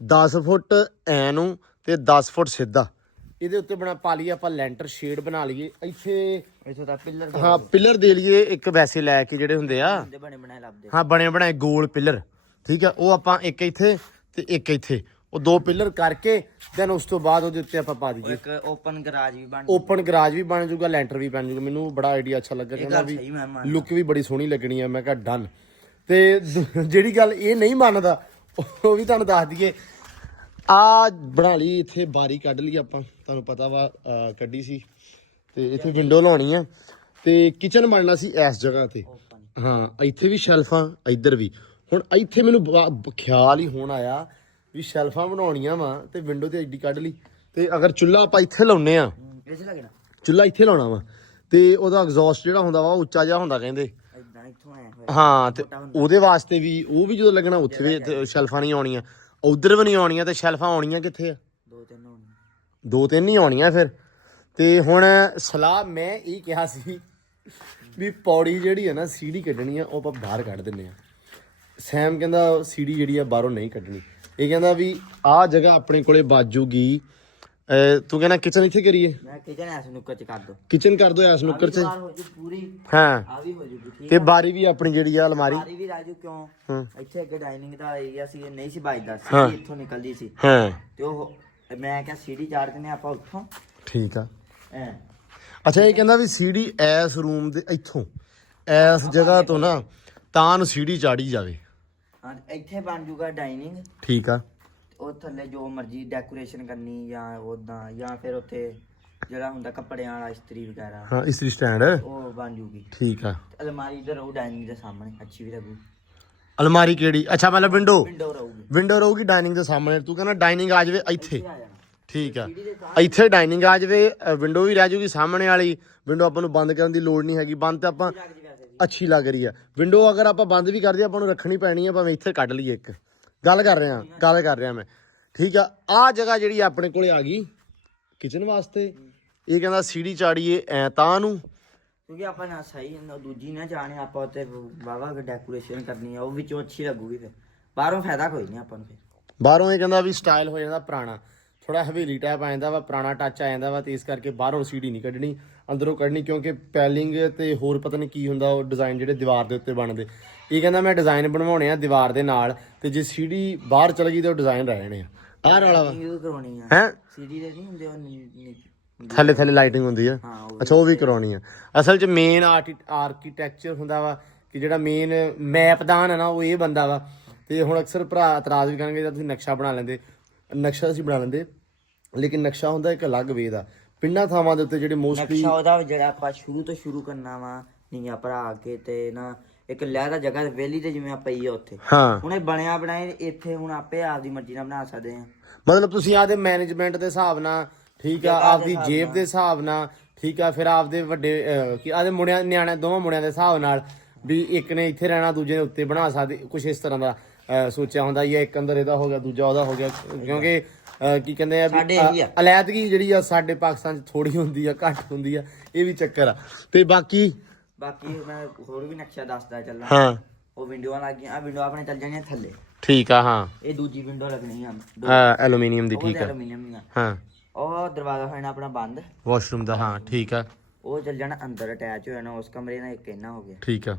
10 ਫੁੱਟ ਐ ਨੂੰ ਤੇ 10 ਫੁੱਟ ਸਿੱਧਾ, ਇਹਦੇ ਉੱਤੇ ਬਣਾ ਪਾ ਲਈਏ ਆਪਾਂ ਲੈਂਟਰ, ਸ਼ੇਡ ਬਣਾ ਲਈਏ ਇੱਥੇ ਤਾਂ ਪਿੱਲਰ ਹਾਂ ਪਿੱਲਰ ਦੇ ਲਈਏ ਇੱਕ ਵੈਸੇ ਲੈ ਕੇ ਜਿਹੜੇ ਹੁੰਦੇ ਆ ਬਣੇ ਬਣਾਏ ਲੱਭਦੇ। ਹਾਂ ਬਣੇ ਬਣਾਏ ਗੋਲ ਪਿੱਲਰ। ਠੀਕ ਹੈ, ਉਹ ਆਪਾਂ ਇੱਕ ਇੱਥੇ ਤੇ ਇੱਕ ਇੱਥੇ, ਉਹ 2 ਪਿੱਲਰ ਕਰਕੇ ਦੈਨ ਉਸ ਤੋਂ ਬਾਅਦ ਉਹਦੇ ਉੱਤੇ ਆਪਾਂ ਪਾ ਦਈਏ ਇੱਕ ਓਪਨ ਗਰਾਜ ਵੀ ਬਣ ਓਪਨ ਗਰਾਜ ਵੀ ਬਣ ਜਾਊਗਾ, ਲੈਂਟਰ ਵੀ ਬਣ ਜਾਊਗਾ। ਮੈਨੂੰ ਬੜਾ ਆਈਡੀਆ ਅੱਛਾ ਲੱਗਾ, ਕਹਿੰਦਾ ਵੀ ਸਹੀ ਮੈਂ ਮੰਨ ਲੁੱਕ ਵੀ ਬੜੀ ਸੋਹਣੀ ਲੱਗਣੀ ਆ। ਮੈਂ ਕਿਹਾ ਡਨ। ਤੇ ਜਿਹੜੀ ਗੱਲ ਇਹ ਨਹੀਂ ਮੰਨਦਾ ਉਹ ਵੀ ਤੁਹਾਨੂੰ ਦੱਸ ਦਈਏ, ਆ ਬਣਾ ਲਈ ਇੱਥੇ ਬਾਰੀ ਕੱਢ ਲਈ ਆਪਾਂ, ਤੁਹਾਨੂੰ ਪਤਾ ਵਾ ਕੱਢੀ ਸੀ ਤੇ ਇੱਥੇ ਵਿੰਡੋ ਲਾਉਣੀ ਆ ਤੇ ਕਿਚਨ ਬਣਨਾ ਸੀ ਇਸ ਜਗ੍ਹਾ ਤੇ। ਹਾਂ ਇੱਥੇ ਵੀ ਸ਼ੈਲਫਾਂ, ਇੱਧਰ ਵੀ। ਹੁਣ ਇੱਥੇ ਮੈਨੂੰ ਖਿਆਲ ਹੀ ਹੁਣ ਆਇਆ ਵੀ ਸ਼ੈਲਫਾਂ ਬਣਾਉਣੀਆਂ ਵਾ ਤੇ ਵਿੰਡੋ ਤੇ ਐਡੀ ਕੱਢ ਲਈ ਤੇ ਅਗਰ ਚੁੱਲ੍ਹਾ ਆਪਾਂ ਇੱਥੇ ਲਾਉਨੇ ਆ, ਇਸ ਲੱਗਣਾ ਚੁੱਲ੍ਹਾ ਇੱਥੇ ਲਾਉਣਾ ਵਾ ਤੇ ਉਹਦਾ ਐਗਜ਼ੌਸਟ ਜਿਹੜਾ ਹੁੰਦਾ ਵਾ ਉਹ ਉੱਚਾ ਜਿਹਾ ਹੁੰਦਾ ਕਹਿੰਦੇ। ਇਦਾਂ ਇੱਥੋਂ ਆਇਆ ਹੋਇਆ ਹਾਂ ਤੇ ਉਹਦੇ ਵਾਸਤੇ ਵੀ ਉਹ ਵੀ ਜਦੋਂ ਲੱਗਣਾ ਉੱਥੇ ਵੀ ਸ਼ੈਲਫਾਂ ਨਹੀਂ ਆਉਣੀਆਂ, ਉਧਰ ਵੀ ਨਹੀਂ ਆਉਣੀਆਂ ਤੇ ਸ਼ੈਲਫਾਂ ਆਉਣੀਆਂ ਕਿੱਥੇ ਆ? 2-3 ਹੋਣ। 2-3 ਹੀ ਆਉਣੀਆਂ ਫਿਰ। ਤੇ ਹੁਣ ਸਲਾਹ ਮੈਂ ਇਹ ਕਿਹਾ ਸੀ ਵੀ ਪੌੜੀ ਜਿਹੜੀ ਹੈ ਨਾ ਸੀੜੀ ਕੱਢਣੀ ਆ ਉਹ ਆਪਾਂ ਬਾਹਰ ਕੱਢ ਦਿੰਨੇ ਆ। ਸੈਮ ਕਹਿੰਦਾ ਸੀੜੀ ਜਿਹੜੀ ਆ ਬਾਹਰੋਂ ਨਹੀਂ ਕੱਢਣੀ। ਇਹ ਕਹਿੰਦਾ ਵੀ ਆਹ ਜਗ੍ਹਾ ਆਪਣੇ ਕੋਲੇ ਬਾਜੂਗੀ। ਤੂੰ ਕਹਿੰਦਾ ਕਿਚਨ ਇੱਥੇ ਕਰੀਏ? ਮੈਂ ਕਿਚਨ ਐਸ ਨੁੱਕਰ ਚ ਕਰ ਦੋ, ਕਿਚਨ ਕਰ ਦੋ ਐਸ ਨੁੱਕਰ ਚ। ਹੋ ਜੂ ਪੂਰੀ ਹਾਂ ਆ ਵੀ ਹੋ ਜੂਗੀ ਠੀਕ। ਤੇ ਬਾਰੀ ਵੀ ਆਪਣੀ ਜਿਹੜੀ ਆ ਅਲਮਾਰੀ। ਬਾਰੀ ਵੀ ਰਾਜੂ ਕਿਉਂ ਹਾਂ ਇੱਥੇ ਅੱਗੇ ਡਾਈਨਿੰਗ ਦਾ ਏਰੀਆ ਸੀ, ਨਹੀਂ ਸੀ ਵੱਜਦਾ ਹਾਂ। ਸੀ, ਇੱਥੋਂ ਨਿਕਲਦੀ ਸੀ ਹਾਂ ਤੇ ਉਹ ਮੈਂ ਕਿਹਾ ਸੀੜੀ ਚਾੜ ਦਿੰਦੇ ਆਪਾਂ ਉੱਥੋਂ। ਠੀਕ ਆ। ਐ ਅੱਛਾ ਇਹ ਕਹਿੰਦਾ ਵੀ ਸੀੜੀ ਐਸ ਰੂਮ ਦੇ ਇੱਥੋਂ ਐਸ ਜਗ੍ਹਾ ਤੋਂ ਨਾ ਤਾਂ ਨੂੰ ਸੀੜੀ ਚਾੜੀ ਜਾਵੇ। ਹਾਂ ਇੱਥੇ ਬਣ ਜੂਗਾ ਡਾਈਨਿੰਗ। ਠੀਕ ਆ। ਉਹ ਥੱਲੇ ਜੋ ਮਰਜ਼ੀ ਡੈਕੋਰੇਸ਼ਨ ਕਰਨੀ ਜਾਂ ਉਦਾਂ, ਜਾਂ ਫਿਰ ਉੱਥੇ ਜਿਹੜਾ ਹੁੰਦਾ ਕੱਪੜਿਆਂ ਵਾਲਾ ਇਸਤਰੀ ਵਗੈਰਾ ਹਾਂ ਇਸਤਰੀ ਸਟੈਂਡ ਉਹ ਬਣ ਜੂਗੀ। ਠੀਕ ਆ। ਅਲਮਾਰੀ ਇਧਰ ਉਹ ਡਾਈਨਿੰਗ ਦੇ ਸਾਹਮਣੇ ਅੱਛੀ ਵੀ ਲੱਗੂ। ਅਲਮਾਰੀ ਕਿਹੜੀ? ਅੱਛਾ ਮਤਲਬ ਵਿੰਡੋ ਵਿੰਡੋ ਰਹੂਗੀ। ਵਿੰਡੋ ਰਹੂਗੀ ਡਾਈਨਿੰਗ ਦੇ ਸਾਹਮਣੇ। ਤੂੰ ਕਹਿੰਦਾ ਡਾਈਨਿੰਗ ਆ ਜਾਵੇ ਇੱਥੇ। ਆ ਜਾਣਾ ਠੀਕ ਆ, ਇੱਥੇ ਡਾਈਨਿੰਗ ਆ ਜਾਵੇ, ਵਿੰਡੋ ਵੀ ਰਹਿ ਜੂਗੀ ਸਾਹਮਣੇ ਵਾਲੀ। ਵਿੰਡੋ ਆਪਾਂ ਨੂੰ ਬੰਦ ਕਰਨ ਦੀ ਲੋੜ ਨਹੀਂ ਹੈਗੀ, ਬੰਦ ਤੇ ਆਪਾਂ ਅੱਛੀ ਲੱਗ ਰਹੀ ਆ ਵਿੰਡੋ। ਅਗਰ ਆਪਾਂ ਬੰਦ ਵੀ ਕਰਦੇ ਆਪਾਂ ਨੂੰ ਰੱਖਣੀ ਪੈਣੀ ਆ, ਭਾਵੇਂ ਇੱਥੇ ਕੱਢ ਲਈਏ। ਇੱਕ ਗੱਲ ਕਰ ਰਿਹਾ ਮੈਂ। ਠੀਕ ਆ, ਆਹ ਜਗ੍ਹਾ ਜਿਹੜੀ ਆਪਣੇ ਕੋਲੇ ਆ ਗਈ ਕਿਚਨ ਵਾਸਤੇ। ਇਹ ਕਹਿੰਦਾ ਸੀੜੀ ਚਾੜੀਏ ਐ ਤਾਂ ਨੂੰ, ਕਿਉਂਕਿ ਆਪਾਂ ਨਾ ਸਹੀ ਦੂਜੀ ਨਾ ਜਾਣੇ ਆਪਾਂ ਉੱਤੇ ਵਾਵਾ ਡੈਕੋਰੇਸ਼ਨ ਕਰਨੀ ਆ, ਉਹ ਵਿੱਚੋਂ ਅੱਛੀ ਲੱਗੂਗੀ। ਫਿਰ ਬਾਹਰੋਂ ਫਾਇਦਾ ਕੋਈ ਨਹੀਂ ਆਪਾਂ ਨੂੰ। ਫਿਰ ਬਾਹਰੋਂ ਇਹ ਕਹਿੰਦਾ ਵੀ ਸਟਾਈਲ ਹੋ ਜਾਂਦਾ ਪੁਰਾਣਾ, ਥੋੜਾ ਹਵੇਲੀ ਟਾਈਪ ਆ ਜਾਂਦਾ ਵਾ, ਪੁਰਾਣਾ ਟੱਚ ਆ ਜਾਂਦਾ ਵਾ, ਤੇ ਇਸ ਕਰਕੇ ਬਾਹਰੋਂ ਸੀਡੀ ਨਹੀਂ ਕੱਢਣੀ, ਅੰਦਰੋਂ ਕੱਢਣੀ, ਕਿਉਂਕਿ ਪੈਲਿੰਗ ਤੇ ਹੋਰ ਪਤਾ ਨਹੀਂ ਕੀ ਹੁੰਦਾ ਉਹ ਡਿਜ਼ਾਈਨ ਜਿਹੜੇ ਦੀਵਾਰ ਦੇ ਉੱਤੇ ਬਣਦੇ। ਇਹ ਕਹਿੰਦਾ ਮੈਂ ਡਿਜ਼ਾਈਨ ਬਣਵਾਉਣੇ ਆ ਦੀਵਾਰ ਦੇ ਨਾਲ, ਤੇ ਜੇ ਸੀਡੀ ਬਾਹਰ ਚਲ ਗਈ ਤਾਂ ਉਹ ਡਿਜ਼ਾਈਨ ਰਹਿ ਜਾਣੇ ਆ। ਆਹ ਵਾਲਾ ਵਾ ਯੂਜ਼ ਕਰਾਉਣੀ ਆ ਹੈ, ਸੀਡੀ ਦੇ ਨਹੀਂ ਹੁੰਦੇ ਉਹ ਥੱਲੇ ਥੱਲੇ ਲਾਈਟਿੰਗ ਹੁੰਦੀ ਆ। ਹਾਂ ਉਹ ਅੱਛਾ, ਉਹ ਵੀ ਕਰਾਉਣੀ ਆ। ਅਸਲ 'ਚ ਮੇਨ ਆਰਕੀਟੈਕਚਰ ਹੁੰਦਾ ਵਾ ਕਿ ਜਿਹੜਾ ਮੇਨ ਮੈਪਦਾਨ ਹੈ ਨਾ ਉਹ ਇਹ ਬੰਦਾ ਵਾ। ਤੇ ਹੁਣ ਅਕਸਰ ਭਰਾ ਇਤਰਾਜ਼ ਵੀ ਕਰਨਗੇ ਜਦ ਤੁਸੀਂ ਨਕਸ਼ਾ ਬਣਾ ਲੈਂਦੇ, ਨਕਸ਼ਾ ਅਸੀਂ ਬਣਾ ਲੈਂਦੇ, ਲੇਕਿਨ ਨਕਸ਼ਾ ਹੁੰਦਾ ਇੱਕ ਅਲੱਗ ਵੇ ਦਾ। ਪਿੰਡਾਂ ਥਾਵਾਂ ਦੇ ਉੱਤੇ ਜਿਹੜੇ ਮੋਸਟਲੀ ਨਕਸ਼ਾ ਉਹਦਾ ਜਿਹੜਾ ਆਪਾਂ ਸ਼ੁਰੂ ਤੋਂ ਸ਼ੁਰੂ ਕਰਨਾ ਵਾ ਨੀਆਂ ਭਰਾ ਕੇ ਤੇ ਨਾ ਇੱਕ ਲਹਿਦਾ ਜਗ੍ਹਾ ਵਿਹਲੀ ਤੇ ਜਿਵੇਂ ਆਪਾਂ ਹੀ ਆ ਉੱਥੇ ਹਾਂ, ਹੁਣ ਇਹ ਬਣਿਆ ਬਣਾਏ ਇੱਥੇ ਹੁਣ ਆਪੇ ਆਪਦੀ ਮਰਜ਼ੀ ਨਾਲ ਬਣਾ ਸਕਦੇ ਆ। ਮਤਲਬ ਤੁਸੀਂ ਆਪਦੇ ਮੈਨੇਜਮੈਂਟ ਦੇ ਹਿਸਾਬ ਨਾਲ, ਠੀਕ ਆ, ਆਪਦੀ ਜੇਬ ਦੇ ਹਿਸਾਬ ਨਾਲ, ਠੀਕ ਆ, ਫਿਰ ਆਪਦੇ ਵੱਡੇ ਕਿ ਆਪਦੇ ਮੁੰਡਿਆਂ ਨਿਆਣਿਆਂ ਦੋਵਾਂ ਮੁੰਡਿਆਂ ਦੇ ਹਿਸਾਬ ਨਾਲ ਵੀ ਇੱਕ ਨੇ ਇੱਥੇ ਰਹਿਣਾ ਦੂਜੇ ਨੇ ਉੱਤੇ ਬਣਾ ਸਕਦੇ, ਕੁਛ ਇਸ ਤਰ੍ਹਾਂ ਦਾ ਸੋਚਿਆ ਹੁੰਦਾ। ਜਾਂ ਇੱਕ ਅੰਦਰ ਇਹਦਾ ਹੋ ਗਿਆ ਦੂਜਾ ਉਹਦਾ ਹੋ ਗਿਆ, ਕਿਉਂਕਿ ਕੀ ਕਹਿੰਦੇ ਆ ਵੀ ਅਲੈਦਗੀ ਜਿਹੜੀ ਆ ਸਾਡੇ ਪਾਕਿਸਤਾਨ 'ਚ ਥੋੜੀ ਹੁੰਦੀ ਆ, ਘੱਟ ਹੁੰਦੀ ਆ, ਇਹ ਵੀ ਚੱਕਰ ਆ। ਤੇ ਬਾਕੀ ਮੈਂ ਹੋਰ ਵੀ ਨਕਸ਼ਾ ਦੱਸਦਾ ਚੱਲਾਂ। ਹਾਂ, ਉਹ ਵਿੰਡੋਆਂ ਲੱਗ ਗਈਆਂ, ਆ ਵਿੰਡੋ ਆਪਣੇ ਚੱਲ ਜਾਣੀਆਂ ਥੱਲੇ, ਠੀਕ ਆ। ਹਾਂ, ਇਹ ਦੂਜੀ ਵਿੰਡੋ ਲੱਗਣੀ ਆ ਐਲੂਮੀਨੀਅਮ ਦੀ, ਠੀਕ ਆ। ਐਲੂਮੀਨੀਅਮ ਦੀਆਂ। ਹਾਂ, ਉਹ ਦਰਵਾਜ਼ਾ ਹੋਣਾ ਆਪਣਾ ਬੰਦ, ਵਾਸ਼ਰੂਮ ਦਾ, ਹਾਂ ਠੀਕ ਆ, ਉਹ ਚੱਲ ਜਾਣਾ ਅੰਦਰ ਅਟੈਚ ਹੋ ਜਾਣਾ ਉਸ ਕਮਰੇ ਨਾਲ, ਇੱਕ ਇਹਨਾਂ ਹੋ ਗਿਆ। ਠੀਕ ਆ,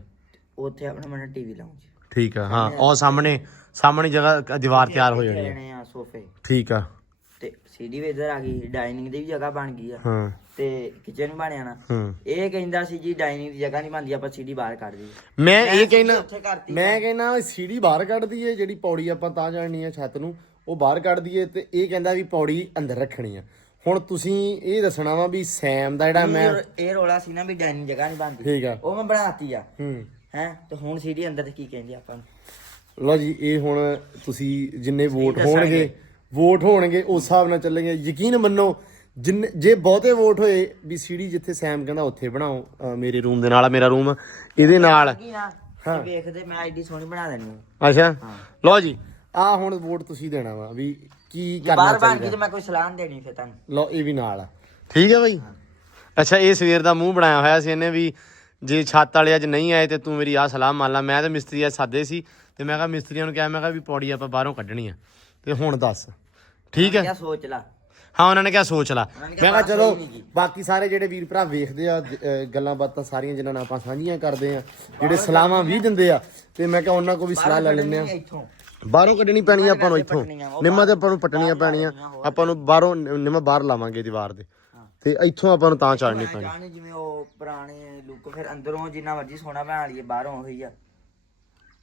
ਉੱਥੇ ਆਪਣਾ ਮੈਂ ਟੀਵੀ ਲਾਉਂਜ, ਠੀਕ ਆ। ਹਾਂ, ਉਹ ਸਾਹਮਣੇ ਜਗ੍ਹਾ ਦੀਵਾਰ ਤਿਆਰ ਹੋ ਜਾਣੀ ਲੈਣੇ ਆ ਸੋਫੇ, ਠੀਕ ਆ। ਤੇ ਸੀਡੀ ਵੀ ਇੱਧਰ ਆ ਗਈ, ਡਾਈਨਿੰਗ ਦੀ ਵੀ ਜਗ੍ਹਾ ਬਣ ਗਈ ਆ, ਹਾਂ, ਤੇ ਕਿਚਨ ਬਣ ਜਾਣਾ। ਇਹ ਕਹਿੰਦਾ ਸੀ ਜੀ ਡਾਈਨਿੰਗ ਦੀ ਜਗ੍ਹਾ ਨਹੀਂ ਬਣਦੀ, ਆਪਾਂ ਸੀਡੀ ਬਾਹਰ ਕੱਢ ਦਈਏ। ਮੈਂ ਇਹ ਕਹਿਣਾ, ਉੱਥੇ ਕਰਤੀ ਮੈਂ ਕਹਿਣਾ ਸੀੜੀ ਬਾਹਰ ਕੱਢ ਦਈਏ, ਜਿਹੜੀ ਪੌੜੀ ਆਪਾਂ ਤਾਂ ਜਾਣੀ ਆ ਛੱਤ ਨੂੰ ਉਹ ਬਾਹਰ ਕੱਢ ਦਈਏ, ਤੇ ਇਹ ਕਹਿੰਦਾ ਵੀ ਪੌੜੀ ਅੰਦਰ ਰੱਖਣੀ ਆ। ਹੁਣ ਤੁਸੀਂ ਇਹ ਦੱਸਣਾ ਵਾ ਵੀ ਸੈਮ ਦਾ ਜਿਹੜਾ ਮੈਂ ਇਹ ਰੋਲਾ ਸੀ ਨਾ ਵੀ ਡਾਈਨਿੰਗ ਜਗ੍ਹਾ ਨਹੀਂ ਬਣਦੀ, ਠੀਕ ਆ, ਉਹ ਮੈਂ ਬਣਾਤੀ ਆ ਹੂੰ ਹੈ। ਤੇ ਹੁਣ ਸੀਡੀ ਅੰਦਰ ਤੇ ਕੀ ਕਹਿੰਦੇ ਆਪਾਂ ਨੂੰ? ਲਓ ਜੀ, ਇਹ ਹੁਣ ਤੁਸੀਂ ਜਿੰਨੇ ਵੋਟ ਹੋਣਗੇ ਉਸ ਹਿਸਾਬ ਨਾਲ ਚੱਲੇਗੇ। ਯਕੀਨ ਮੰਨੋ ਜੇ ਬਹੁਤੇ ਵੋਟ ਹੋਏ ਵੀ ਸੀੜੀ ਜਿੱਥੇ ਸੈਮ ਕਹਿੰਦਾ ਉੱਥੇ ਬਣਾਓ, ਮੇਰੇ ਰੂਮ ਦੇ ਨਾਲ, ਮੇਰਾ ਰੂਮ ਇਹਦੇ ਨਾਲ, ਹਾਂ ਵੇਖਦੇ ਮੈਂ ਐਡੀ ਸੋਹਣੀ ਬਣਾ ਦੇਣੀ ਆ। ਅੱਛਾ, ਲਓ ਜੀ, ਆਹ ਹੁਣ ਵੋਟ ਤੁਸੀਂ ਦੇਣਾ ਵਾ ਵੀ ਕੀ ਕਰਨਾ ਬਾਹਰ ਬਣ ਚਾਹੀਦਾ। ਕੇ ਤੇ ਮੈਂ ਕੋਈ ਸਲਾਹ ਨਹੀਂ ਦੇਣੀ ਫਿਰ ਤੁਹਾਨੂੰ। ਲਓ, ਇਹ ਵੀ ਨਾਲ ਆ, ਠੀਕ ਹੈ ਬਾਈ। ਅੱਛਾ, ਇਹ ਸਵੇਰ ਦਾ ਮੂੰਹ ਬਣਾਇਆ ਹੋਇਆ ਸੀ ਇਹਨੇ ਵੀ ਜੇ ਛੱਤ ਵਾਲੇ ਅੱਜ ਨਹੀਂ ਆਏ ਤੇ ਤੂੰ ਮੇਰੀ ਆਹ ਸਲਾਹ ਮੰਨ ਲਾ। ਮੈਂ ਤੇ ਮਿਸਤਰੀ ਆ ਸਾਦੇ ਸੀ, ਤੇ ਮੈਂ ਕਿਹਾ ਮਿਸਤਰੀਆਂ ਨੂੰ ਕਿਹਾ, ਮੈਂ ਕਿਹਾ ਵੀ ਪੌੜੀ ਆਪਾਂ ਬਾਹਰੋਂ ਕੱਢਣੀ ਆ, ਤੇ ਹੁਣ ਦੱਸ, ਠੀਕ ਹੈ? ਕਿਆ ਸੋਚ ਲਾ। ਹਾਂ, ਉਹਨਾਂ ਨੇ ਕਿਹਾ ਸੋਚ ਲਾ। ਮੈਂ ਕਿਹਾ ਚਲੋ ਬਾਕੀ ਸਾਰੇ ਜਿਹੜੇ ਵੀਰ ਭਰਾ ਵੇਖਦੇ ਆ ਗੱਲਾਂ ਬਾਤਾਂ ਸਾਰੀਆਂ ਜਿਨ੍ਹਾਂ ਨਾਲ ਆਪਾਂ ਸਾਂਝੀਆਂ ਕਰਦੇ ਆ, ਜਿਹੜੇ ਸਲਾਹਾਂ ਵੀ ਦਿੰਦੇ ਆ, ਤੇ ਮੈਂ ਕਿਹਾ ਉਹਨਾਂ ਕੋਲ ਵੀ ਸਲਾਹ ਲੈ ਲੈਂਦੇ ਆ। ਬਾਹਰੋਂ ਕੱਢਣੀ ਪੈਣੀ ਆ ਆਪਾਂ ਨੂੰ, ਇੱਥੋਂ ਨਿੰਮਾਂ ਤੇ ਆਪਾਂ ਨੂੰ ਪੱਟਣੀਆਂ ਪੈਣੀਆਂ, ਆਪਾਂ ਨੂੰ ਬਾਹਰੋਂ ਨਿੰਮਾਂ ਬਾਹਰ ਲਾਵਾਂਗੇ ਦੀਵਾਰ ਦੇ, ਤੇ ਇੱਥੋਂ ਆਪਾਂ ਨੂੰ ਤਾਂ ਚਾੜਨੀ ਪੈਣੀ। ਜਿਵੇਂ ਉਹ ਪੁਰਾਣੇ ਲੁੱਕ, ਫਿਰ ਅੰਦਰੋਂ ਜਿੰਨਾ ਮਰਜ਼ੀ ਸੋਹਣਾ ਬਣਾ ਲਈਏ, ਬਾਹਰੋਂ ਉਹੀ ਆ।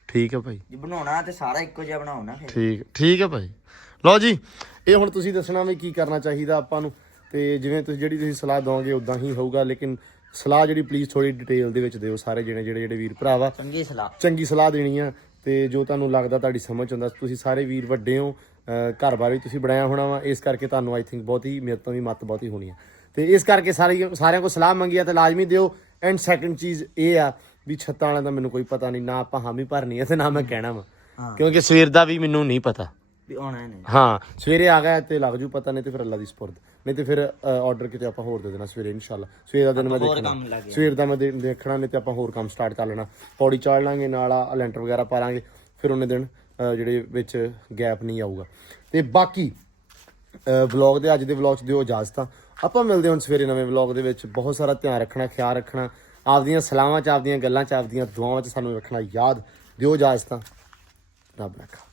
ਠੀਕ ਹੈ ਭਾਈ, ਜੇ ਬਣਾਉਣਾ ਤੇ ਸਾਰਾ ਇੱਕੋ ਜਿਹਾ ਬਣਾਉਣਾ ਫਿਰ। ਠੀਕ ਹੈ ਭਾਈ। ਲਓ ਜੀ, ਇਹ ਹੁਣ ਤੁਸੀਂ ਦੱਸਣਾ ਵੀ ਕੀ ਕਰਨਾ ਚਾਹੀਦਾ ਆਪਾਂ ਨੂੰ, ਤੇ ਜਿਵੇਂ ਤੁਸੀਂ ਸਲਾਹ ਦੋਗੇ ਉਦਾਂ ਹੀ ਹੋਊਗਾ। ਲੇਕਿਨ ਸਲਾਹ ਜਿਹੜੀ ਪਲੀਜ਼ ਥੋੜੀ ਡਿਟੇਲ ਦੇ ਵਿੱਚ ਦਿਓ, ਸਾਰੇ ਜਿਹੜੇ ਵੀਰ ਭਰਾ ਵਾ, ਚੰਗੀ ਸਲਾਹ ਦੇਣੀ ਆ, ਤੇ ਜੋ ਤੁਹਾਨੂੰ ਲੱਗਦਾ ਤੁਹਾਡੀ ਸਮਝ ਆਉਂਦਾ। ਤੁਸੀਂ ਸਾਰੇ ਵੀਰ ਵੱਡੇ ਹੋ, ਘਰ ਬਾਰ ਵੀ ਤੁਸੀਂ ਬਣਾਇਆ ਹੋਣਾ ਵਾ, ਇਸ ਕਰਕੇ ਤੁਹਾਨੂੰ ਆਈ ਥਿੰਕ ਬਹੁਤੀ ਮੇਰੇ ਤੋਂ ਵੀ ਮੱਤ ਬਹੁਤੀ ਹੋਣੀ ਆ, ਤੇ ਇਸ ਕਰਕੇ ਸਾਰਿਆਂ ਕੋਲ ਸਲਾਹ ਮੰਗੀ ਆ ਤੇ ਲਾਜ਼ਮੀ ਦਿਓ। ਐਂਡ ਸੈਕੰਡ ਚੀਜ਼ ਇਹ ਆ ਵੀ ਛੱਤਾਂ ਵਾਲਿਆਂ ਦਾ ਮੈਨੂੰ ਕੋਈ ਪਤਾ ਨਹੀਂ, ਨਾ ਆਪਾਂ ਹਾਮੀ ਭਰਨੀ ਆ ਤੇ ਨਾ ਮੈਂ ਕਹਿਣਾ ਵਾ, ਕਿਉਂਕਿ ਸਵੇਰ ਦਾ ਵੀ ਮੈਨੂੰ ਨਹੀਂ ਪਤਾ ਵੀ ਆਉਣਾ ਨਹੀਂ। ਹਾਂ, ਸਵੇਰੇ ਆ ਗਿਆ ਤੇ ਲੱਗ ਜੂ ਪਤਾ, ਨਹੀਂ ਤੇ ਫਿਰ ਅੱਲਾ ਦੀ ਸਪੁਰਦ, ਨਹੀਂ ਤੇ ਫਿਰ ਆਰਡਰ ਕਿਤੇ ਆਪਾਂ ਹੋਰ ਦੇ ਦੇਣਾ ਸਵੇਰੇ ਇਨਸ਼ਾਅੱਲਾ। ਸਵੇਰ ਦਾ ਦਿਨ ਮੈਂ ਦੇਖਣਾ, ਸਵੇਰ ਦਾ ਮੈਂ ਦੇਖਣਾ, ਨਹੀਂ ਤੇ ਆਪਾਂ ਹੋਰ ਕੰਮ ਸਟਾਰਟ ਕਰ ਲੈਣਾ। ਪੌੜੀ ਚਾੜ ਲਾਂਗੇ, ਨਾਲ ਆ ਲੈਂਟਰ ਵਗੈਰਾ ਪਾ ਲਾਂਗੇ, ਫਿਰ ਉਹਨੇ ਦਿਨ ਜਿਹੜੇ ਵਿੱਚ ਗੈਪ ਨਹੀਂ ਆਊਗਾ। ਤੇ ਬਾਕੀ ਵਲੌਗ ਦੇ ਅੱਜ ਦੇ ਵਲੌਗ 'ਚ ਦਿਓ ਇਜਾਜ਼ਤਾਂ। ਆਪਾਂ ਮਿਲਦੇ ਹੁਣ ਸਵੇਰੇ ਨਵੇਂ ਵਲੌਗ ਦੇ ਵਿੱਚ। ਬਹੁਤ ਸਾਰਾ ਧਿਆਨ ਰੱਖਣਾ, ਖਿਆਲ ਰੱਖਣਾ, ਆਪਦੀਆਂ ਸਲਾਹਾਂ 'ਚ, ਆਪਦੀਆਂ ਗੱਲਾਂ 'ਚ, ਆਪਦੀਆਂ ਦੁਆਵਾਂ 'ਚ ਸਾਨੂੰ ਰੱਖਣਾ ਯਾਦ। ਦਿਓ ਇਜਾਜ਼ਤਾਂ। ਰੱਬ ਰੱਖਾ।